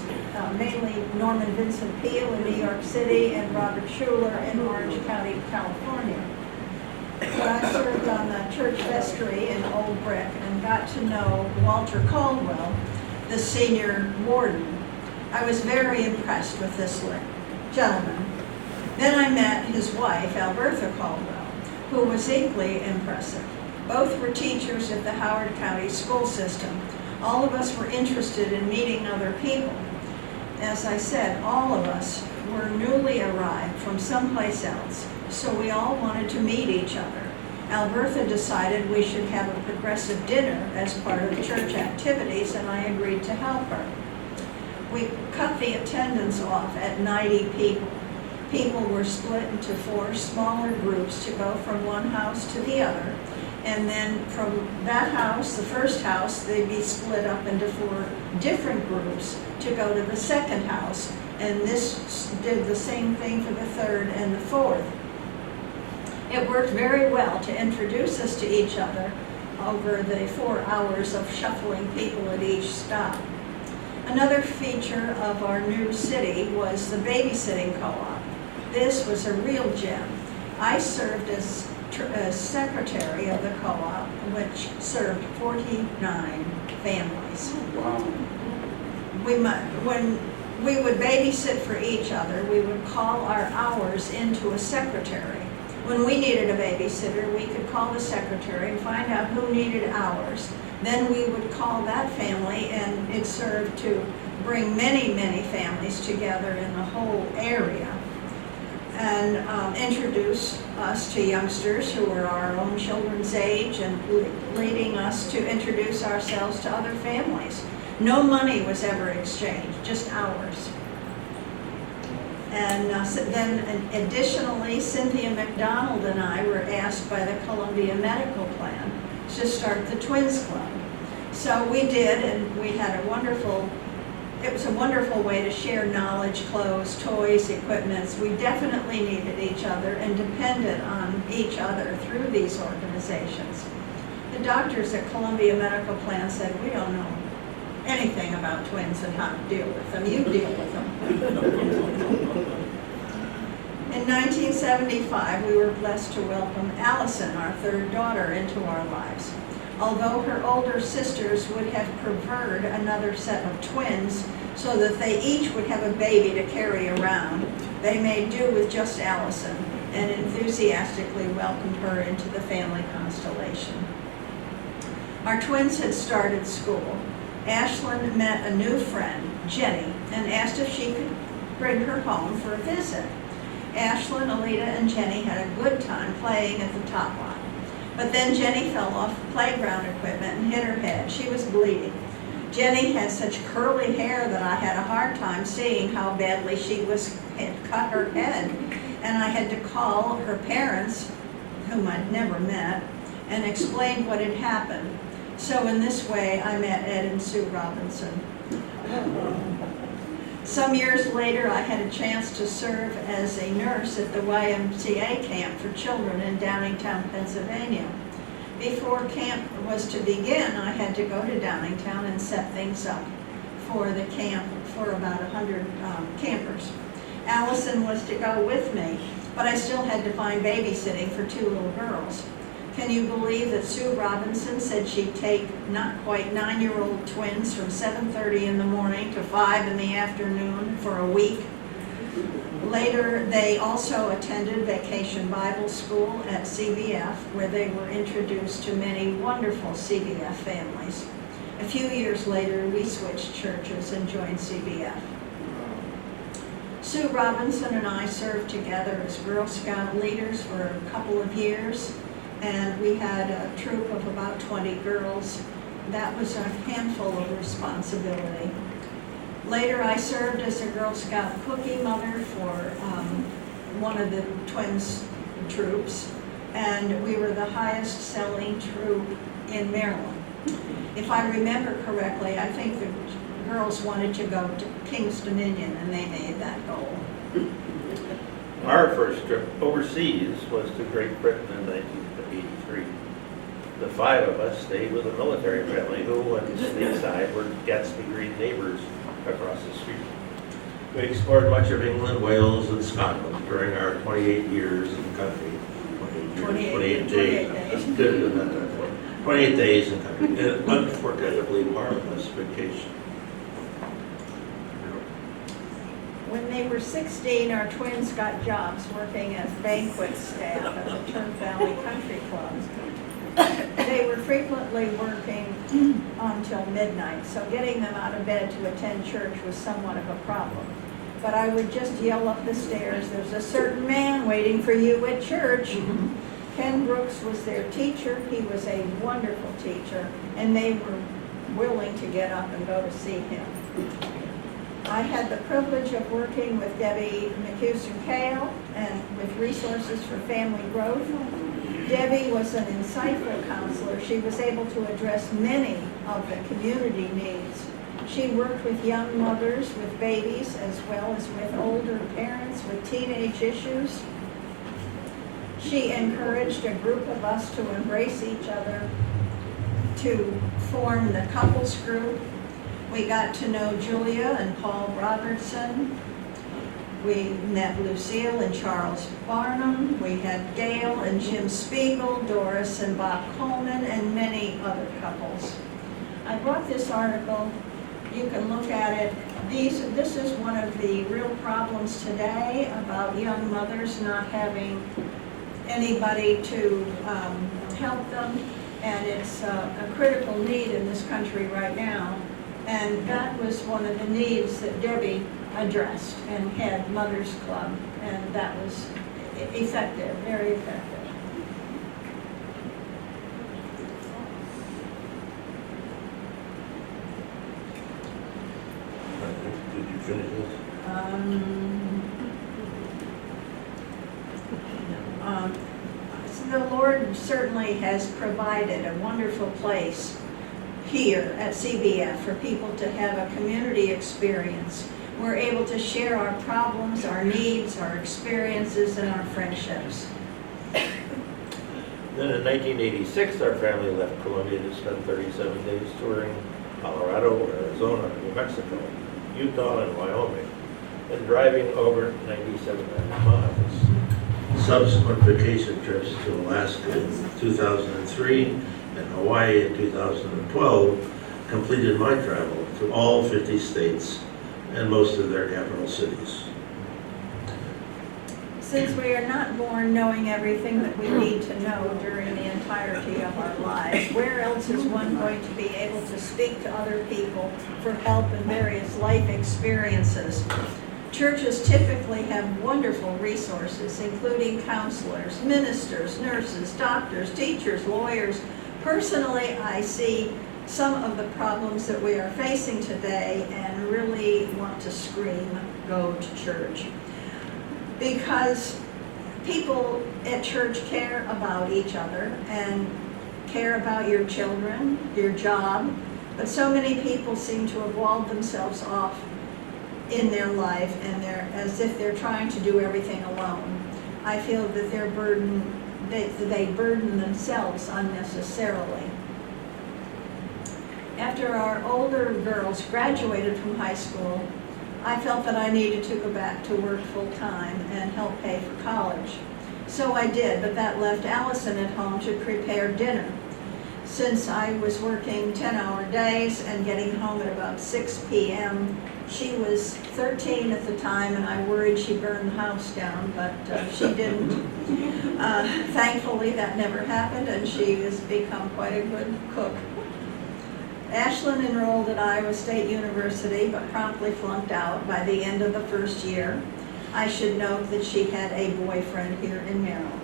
mainly Norman Vincent Peale in New York City and Robert Schuller in Orange County, California. where I served on the church vestry in Old Brick and got to know Walter Caldwell, the senior warden. I was very impressed with this gentleman. Then I met his wife, Albertha Caldwell, who was equally impressive. Both were teachers at the Howard County school system. All of us were interested in meeting other people. As I said, all of us were newly arrived from someplace else, so we all wanted to meet each other. Albertha decided we should have a progressive dinner as part of church activities, and I agreed to help her. We cut the attendance off at 90 people. People were split into 4 smaller groups to go from one house to the other. And then from that house, the first house, they'd be split up into 4 different groups to go to the second house. And this did the same thing for the third and the fourth. It worked very well to introduce us to each other over the 4 hours of shuffling people at each stop. Another feature of our new city was the babysitting co-op. This was a real gem. I served as secretary of the co-op, which served 49 families. Wow. When we would babysit for each other, we would call our hours into a secretary. When we needed a babysitter, we could call the secretary and find out who needed hours. Then we would call that family, and it served to bring many, many families together in the whole area and introduce us to youngsters who were our own children's age and leading us to introduce ourselves to other families. No money was ever exchanged, just hours. And then additionally, Cynthia McDonald and I were asked by the Columbia Medical Plan to start the Twins Club. So we did, and we had it was a wonderful way to share knowledge, clothes, toys, equipments. We definitely needed each other and depended on each other through these organizations. The doctors at Columbia Medical Plan said, we don't know anything about twins and how to deal with them. You deal with them. In 1975, we were blessed to welcome Allison, our third daughter, into our lives. Although her older sisters would have preferred another set of twins so that they each would have a baby to carry around, they made do with just Allison and enthusiastically welcomed her into the family constellation. Our twins had started school. Ashlyn met a new friend, Jenny, and asked if she could bring her home for a visit. Ashlyn, Alita, and Jenny had a good time playing at the top lot. But then Jenny fell off playground equipment and hit her head. She was bleeding. Jenny had such curly hair that I had a hard time seeing how badly she had cut her head. And I had to call her parents, whom I'd never met, and explain what had happened. So in this way, I met Ed and Sue Robinson. Some years later, I had a chance to serve as a nurse at the YMCA camp for children in Downingtown, Pennsylvania. Before camp was to begin, I had to go to Downingtown and set things up for the camp for about 100 campers. Allison was to go with me, but I still had to find babysitting for 2 little girls. Can you believe that Sue Robinson said she'd take not quite 9-year-old twins from 7:30 in the morning to 5 in the afternoon for a week? Later, they also attended Vacation Bible School at CBF, where they were introduced to many wonderful CBF families. A few years later, we switched churches and joined CBF. Sue Robinson and I served together as Girl Scout leaders for a couple of years. And we had a troop of about 20 girls. That was a handful of responsibility. Later, I served as a Girl Scout cookie mother for one of the twins troops, and we were the highest selling troop in Maryland. If I remember correctly, I think the girls wanted to go to King's Dominion, and they made that goal. Our first trip overseas was to Great Britain in 1983. The 5 of us stayed with a military family who, on the State side, were Gatsby Green neighbors across the street. We explored much of England, Wales, and Scotland during our 28 years in the country, 28 28 days. 28 days and unforgettably marvelous vacation. When they were 16, our twins got jobs working as banquet staff at the Turf Valley Country Club. They were frequently working until midnight, so getting them out of bed to attend church was somewhat of a problem. But I would just yell up the stairs, "There's a certain man waiting for you at church." Ken Brooks was their teacher. He was a wonderful teacher, and they were willing to get up and go to see him. I had the privilege of working with Debbie McHuston-Kale and with Resources for Family Growth. Debbie was an insightful counselor. She was able to address many of the community needs. She worked with young mothers with babies as well as with older parents with teenage issues. She encouraged a group of us to embrace each other, to form the couples group. We got to know Julia and Paul Robertson. We met Lucille and Charles Barnum. We had Gail and Jim Spiegel, Doris and Bob Coleman, and many other couples. I brought this article. You can look at it. This is one of the real problems today about young mothers not having anybody to help them, and it's a critical need in this country right now. And that was one of the needs that Debbie addressed and had Mothers Club, and that was effective, very effective. Did you finish this? So the Lord certainly has provided a wonderful place here at CBF for people to have a community experience. We're able to share our problems, our needs, our experiences, and our friendships. Then in 1986, our family left Columbia to spend 37 days touring Colorado, Arizona, New Mexico, Utah, and Wyoming, and driving over 9,700 miles. Subsequent vacation trips to Alaska in 2003 and Hawaii in 2012 completed my travel to all 50 states and most of their capital cities. Since we are not born knowing everything that we need to know during the entirety of our lives, where else is one going to be able to speak to other people for help in various life experiences? Churches typically have wonderful resources, including counselors, ministers, nurses, doctors, teachers, lawyers. Personally, I see some of the problems that we are facing today and really want to scream, go to church. Because people at church care about each other and care about your children, your job, but so many people seem to have walled themselves off in their life, and they're as if they're trying to do everything alone. I feel that they burden themselves unnecessarily. After our older girls graduated from high school, I felt that I needed to go back to work full-time and help pay for college. So I did, but that left Allison at home to prepare dinner. Since I was working 10-hour days and getting home at about 6 p.m., she was 13 at the time, and I worried she burned the house down, but she didn't. Thankfully, that never happened, and she has become quite a good cook. Ashlyn enrolled at Iowa State University, but promptly flunked out by the end of the first year. I should note that she had a boyfriend here in Maryland.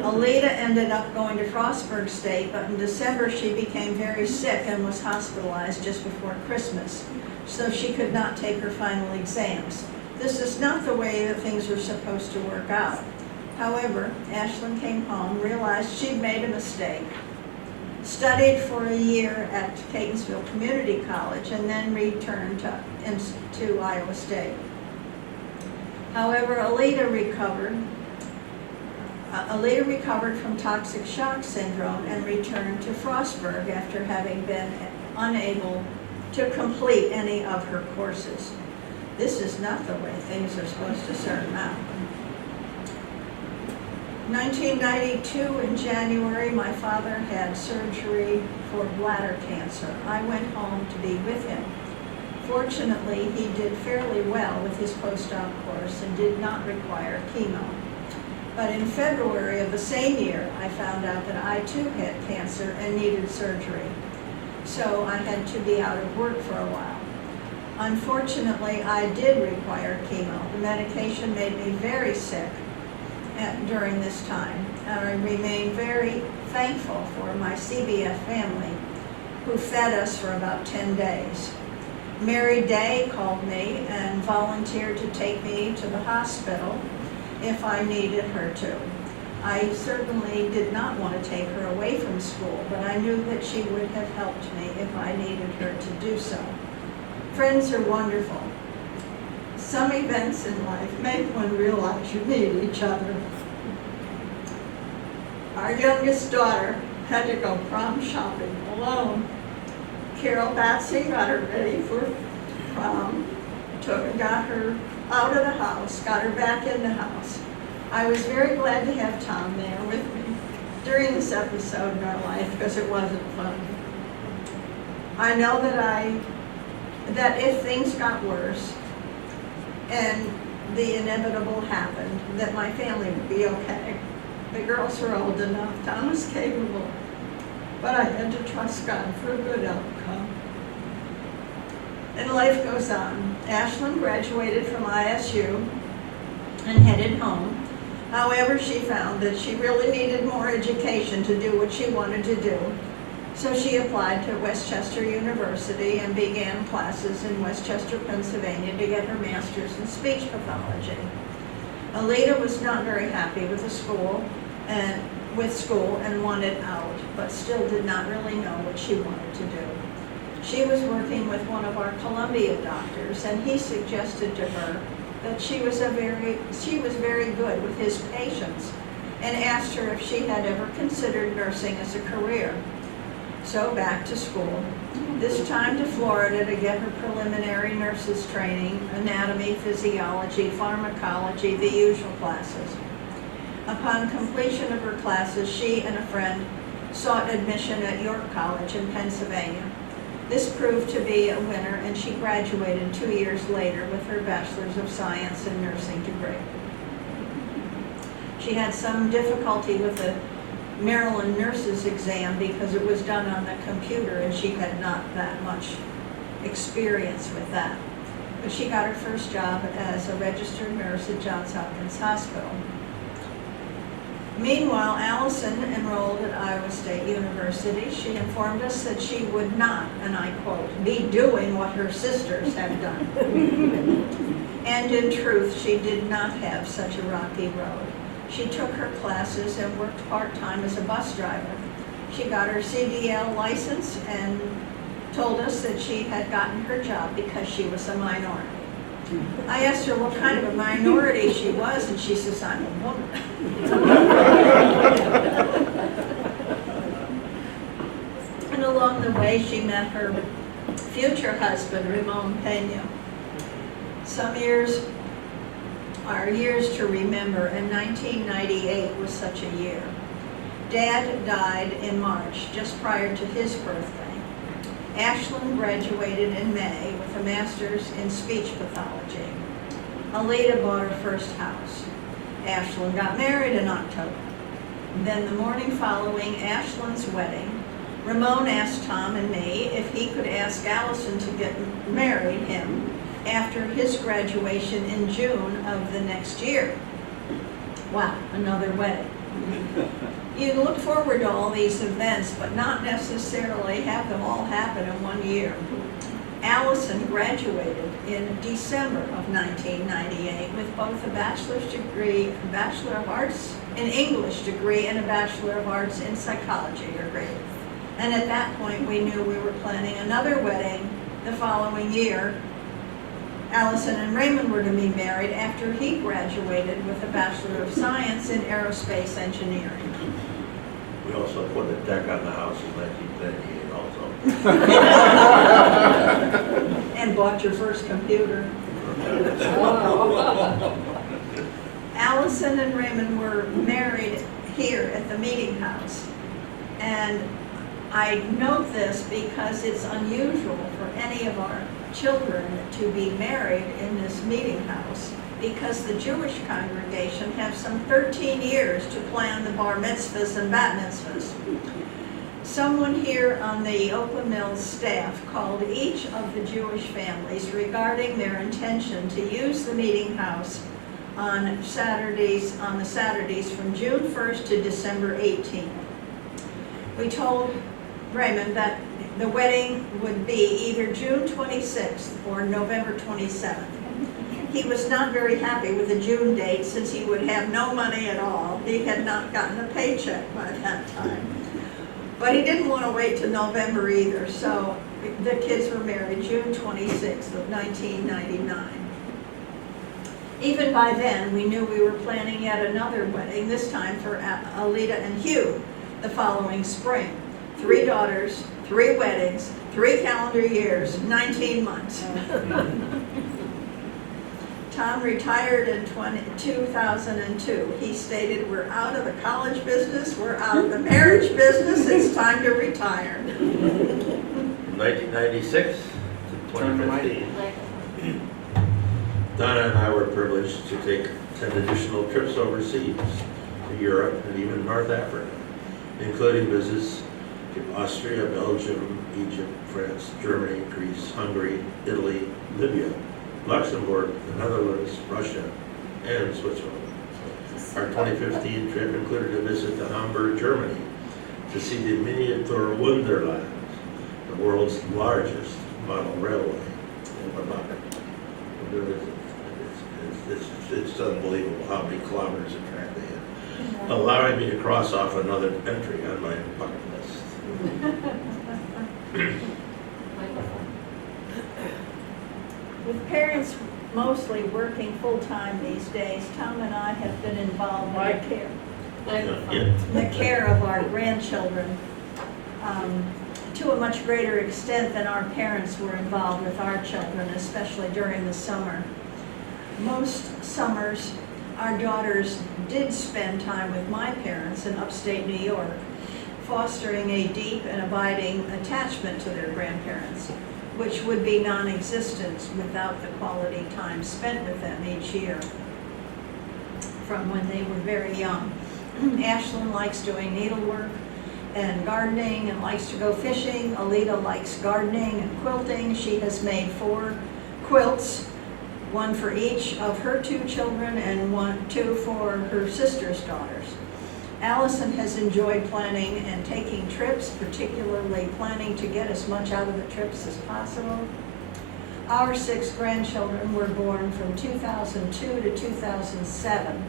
Alita ended up going to Frostburg State, but in December she became very sick and was hospitalized just before Christmas, so she could not take her final exams. This is not the way that things are supposed to work out. However, Ashlyn came home, realized she'd made a mistake, studied for a year at Catonsville Community College, and then returned to Iowa State. However, Alita recovered from toxic shock syndrome and returned to Frostburg after having been unable to complete any of her courses. This is not the way things are supposed to start out. 1992 in January, my father had surgery for bladder cancer. I went home to be with him. Fortunately, he did fairly well with his post-op course and did not require chemo. But in February of the same year, I found out that I too had cancer and needed surgery. So I had to be out of work for a while. Unfortunately, I did require chemo. The medication made me very sick during this time, and I remain very thankful for my CBF family, who fed us for about 10 days. Mary Day called me and volunteered to take me to the hospital if I needed her to. I certainly did not want to take her away from school, but I knew that she would have helped me if I needed her to do so. Friends are wonderful. Some events in life make one realize you need each other. Our youngest daughter had to go prom shopping alone. Carol Batsey got her ready for prom, got her out of the house, got her back in the house. I was very glad to have Tom there with me during this episode in our life because it wasn't fun. I know that if things got worse and the inevitable happened, that my family would be okay. The girls were old enough, Tom was capable, but I had to trust God for a good outcome. And life goes on. Ashlyn graduated from ISU and headed home. However, she found that she really needed more education to do what she wanted to do. So she applied to Westchester University and began classes in Westchester, Pennsylvania to get her master's in speech pathology. Alita was not very happy with the school and wanted out, but still did not really know what she wanted to do. She was working with one of our Columbia doctors, and he suggested to her that she was very good with his patients, and asked her if she had ever considered nursing as a career. So back to school, this time to Florida to get her preliminary nurses training, anatomy, physiology, pharmacology, the usual classes. Upon completion of her classes, she and a friend sought admission at York College in Pennsylvania. This proved to be a winner, and she graduated 2 years later with her Bachelor's of Science in Nursing degree. She had some difficulty with the Maryland nurses exam because it was done on the computer and she had not that much experience with that. But she got her first job as a registered nurse at Johns Hopkins Hospital. Meanwhile, Allison enrolled at Iowa State University. She informed us that she would not, and I quote, be doing what her sisters had done. And in truth, she did not have such a rocky road. She took her classes and worked part-time as a bus driver. She got her CDL license and told us that she had gotten her job because she was a minority. I asked her what kind of a minority she was, and she says, I'm a woman. And along the way, she met her future husband, Ramon Pena. Some years are years to remember, and 1998 was such a year. Dad died in March, just prior to his birthday. Ashlyn graduated in May with a master's in speech pathology. Alita bought her first house. Ashlyn got married in October. Then the morning following Ashlyn's wedding, Ramon asked Tom and me if he could ask Allison to get married him after his graduation in June of the next year. Wow, another wedding. You look forward to all these events, but not necessarily have them all happen in 1 year. Allison graduated in December of 1998 with both a bachelor's degree, a Bachelor of Arts in English degree, and a Bachelor of Arts in Psychology degree. And at that point, we knew we were planning another wedding the following year. Allison and Raymond were to be married after he graduated with a Bachelor of Science in Aerospace Engineering. We also put a deck on the house in 1938 also. And bought your first computer. Allison Allison and Raymond were married here at the meeting house. And I note this because it's unusual for any of our children to be married in this meeting house, because the Jewish congregation have some 13 years to plan the bar mitzvahs and bat mitzvahs. Someone here on the Oakland Mills staff called each of the Jewish families regarding their intention to use the meeting house on the Saturdays from June 1st to December 18th. We told Raymond that the wedding would be either June 26th or November 27th. He was not very happy with the June date since he would have no money at all. He had not gotten a paycheck by that time. But he didn't want to wait till November either, so the kids were married June 26th of 1999. Even by then, we knew we were planning yet another wedding, this time for Alita and Hugh, the following spring. 3 daughters, 3 weddings, 3 calendar years, 19 months. Tom retired in 2002. He stated, "We're out of the college business, we're out of the marriage business, it's time to retire." From 1996 to 2015, Donna and I were privileged to take 10 additional trips overseas to Europe and even North Africa, including visits to Austria, Belgium, Egypt, France, Germany, Greece, Hungary, Italy, Libya, Luxembourg, the Netherlands, Russia, and Switzerland. Our 2015 trip included a visit to Hamburg, Germany, to see the Miniatur Wunderland, the world's largest model railway. It's unbelievable how many kilometers of track they have, allowing me to cross off another entry on my bucket list. With parents mostly working full-time these days, Tom and I have been involved in the care of our grandchildren to a much greater extent than our parents were involved with our children, especially during the summer. Most summers, our daughters did spend time with my parents in upstate New York, fostering a deep and abiding attachment to their grandparents, which would be non-existent without the quality time spent with them each year from when they were very young. Ashlyn likes doing needlework and gardening and likes to go fishing. Alita likes gardening and quilting. She has made 4 quilts, 1 for each of her 2 children and 2 for her sister's daughters. Allison has enjoyed planning and taking trips, particularly planning to get as much out of the trips as possible. Our 6 grandchildren were born from 2002 to 2007.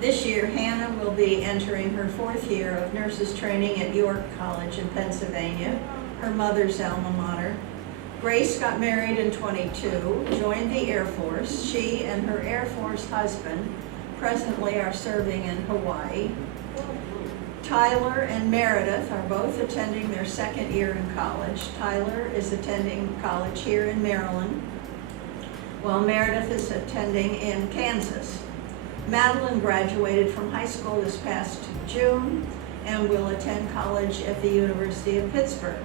This year, Hannah will be entering her 4th year of nurses training at York College in Pennsylvania, her mother's alma mater. Grace got married in 22, joined the Air Force. She and her Air Force husband presently are serving in Hawaii. Tyler and Meredith are both attending their 2nd year in college. Tyler is attending college here in Maryland, while Meredith is attending in Kansas. Madeline graduated from high school this past June and will attend college at the University of Pittsburgh.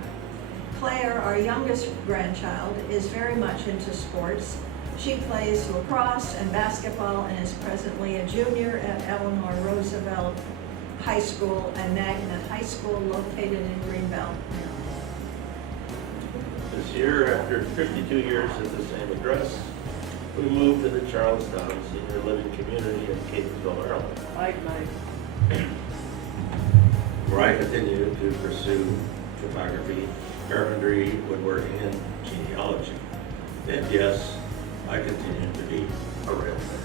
Claire, our youngest grandchild, is very much into sports. She plays lacrosse and basketball and is presently a junior at Eleanor Roosevelt High School and Magnet High School located in Greenbelt. This year, after 52 years at the same address, we moved to the Charlestown Senior Living Community in Catonsville, Maryland, where I continue to pursue photography, carpentry, woodworking, and genealogy. And yes, I continue to be a railman.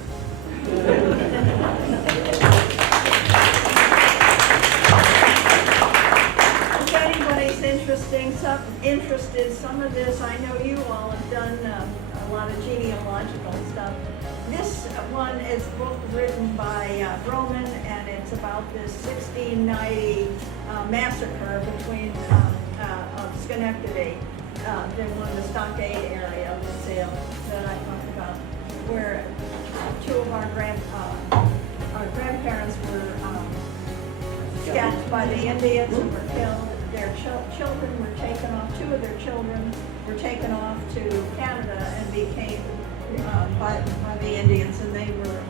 If anybody's interested, some of this, I know you all have done a lot of genealogical stuff. This one is a book written by Roman, and it's about this 1690 massacre between of Schenectady, the one of the stockade area of the sale that I talked about, where 2 of our grandparents were scalped by the Indians and were killed. Their children were taken off. 2 of their children were taken off to Canada and became by the Indians, and they were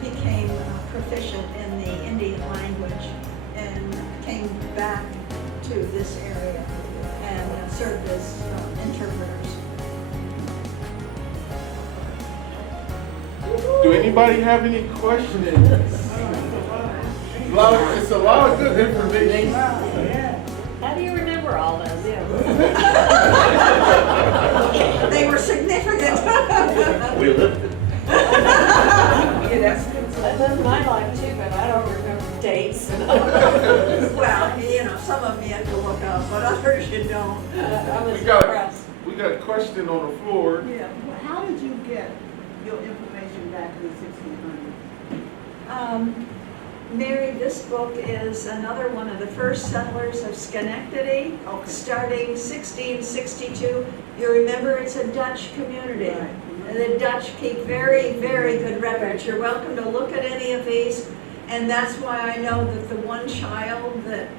became proficient in the Indian language and came back to this area and served as interpreters. Do anybody have any questions? It's a lot of good information. How do you remember all those? They were significant. We lived it. I lived my life too, but I don't remember dates. Well, you know, some of them you have to look up, but others you don't. I was We got, impressed. we got a question on the floor. Yeah, well, how did you get your information back in the 1600s? Mary, this book is another one of the first settlers of Schenectady, Okay. starting 1662. You remember, it's a Dutch community. Right. The Dutch keep very, very good records. You're welcome to look at any of these, and that's why I know that the one child that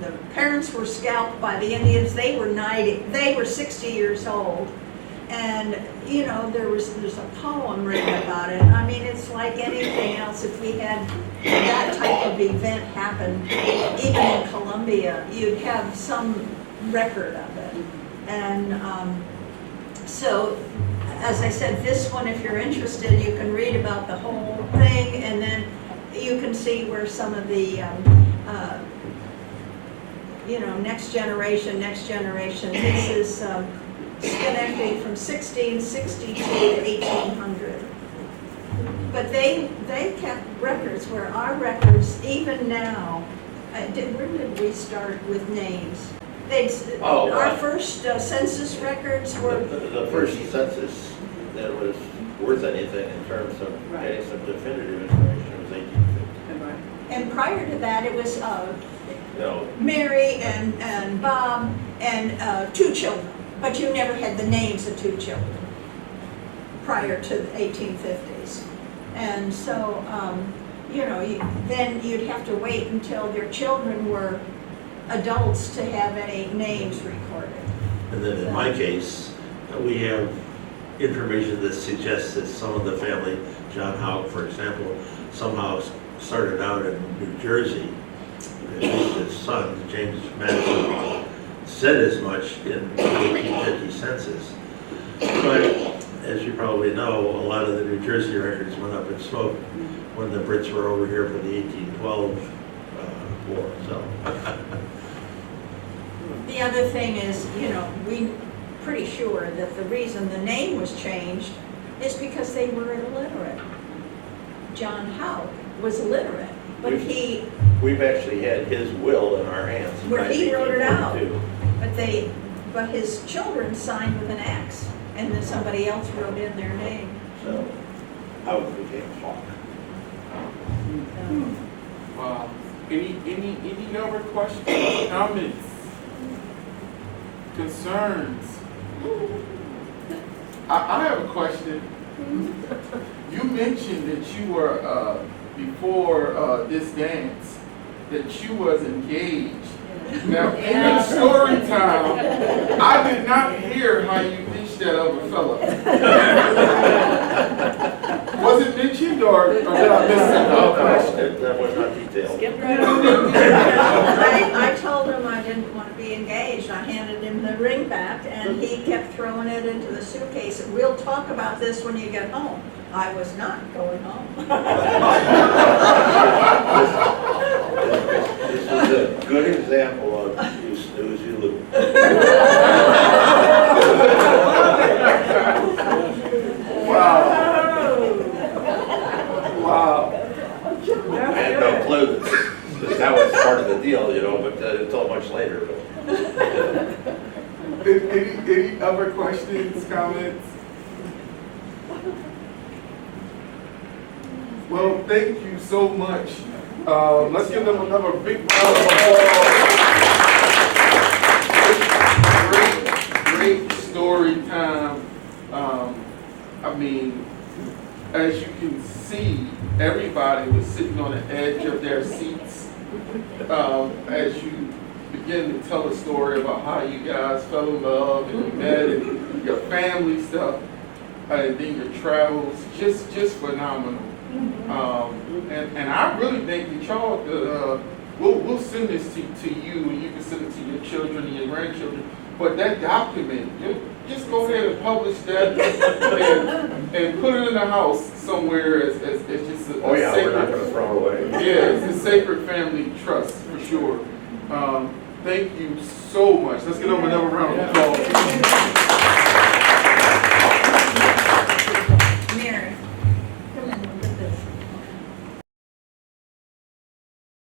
the parents were scalped by the Indians, they were 60 years old. And, you know, there's a poem written about it. I mean, it's like anything else. If we had that type of event happen, even in Colombia, you'd have some record of it. And so, as I said, this one, if you're interested, you can read about the whole thing, and then you can see where some of the, you know, next generation. This is Schenectady from 1662 to 1800. But they kept records where our records, even now, where did we start with names? Our first census records were... The first census that was worth anything in terms of getting some definitive information was 1850. And prior to that, it was No, Mary and Bob and 2 children. But you never had the names of 2 children prior to the 1850s. And so, you know, then you'd have to wait until their children were adults to have any names recorded. and then in my case, we have information that suggests that some of the family, John Hawk, for example, somehow started out in New Jersey. At least his son, James Madison, said as much in the 1850 census. But as you probably know, a lot of the New Jersey records went up in smoke when the Brits were over here for the 1812 war. So The other thing is, you know, we're pretty sure that the reason the name was changed is because they were illiterate. John Hawk was illiterate, but we've actually had his will in our hands. Where he wrote it out. 1842. but his children signed with an X, and then somebody else wrote in their name. So Hawk became Hawk. Wow. Any other questions, comments, concerns? I have a question. You mentioned that you were, before this dance, that you was engaged. Now, in your story time, I did not hear how you ditched that other fella. Was it mentioned, or did I miss that? No, that was not detailed. Skip right over. I told him I didn't want to be engaged. I handed him the ring back, and he kept throwing it into the suitcase. We'll talk about this when you get home. I was not going home. This is a good example of you snooze, you lose. Wow. I had no clue that that was part of the deal, you know, but until much later. Any other questions, comments? Well, thank you so much. Let's give them another big round of applause. Great story time. I mean, as you can see, everybody was sitting on the edge of their seats as you begin to tell a story about how you guys fell in love and you met and your family stuff, and then your travels, just phenomenal. And I really think that y'all, we'll send this to you, and you can send it to your children and your grandchildren. But that document, just go ahead and publish that and put it in the house somewhere as just a Oh yeah, sacred, we're not gonna throw it away. yeah, it's a sacred family trust for sure. Thank you so much. Let's get over another round of applause.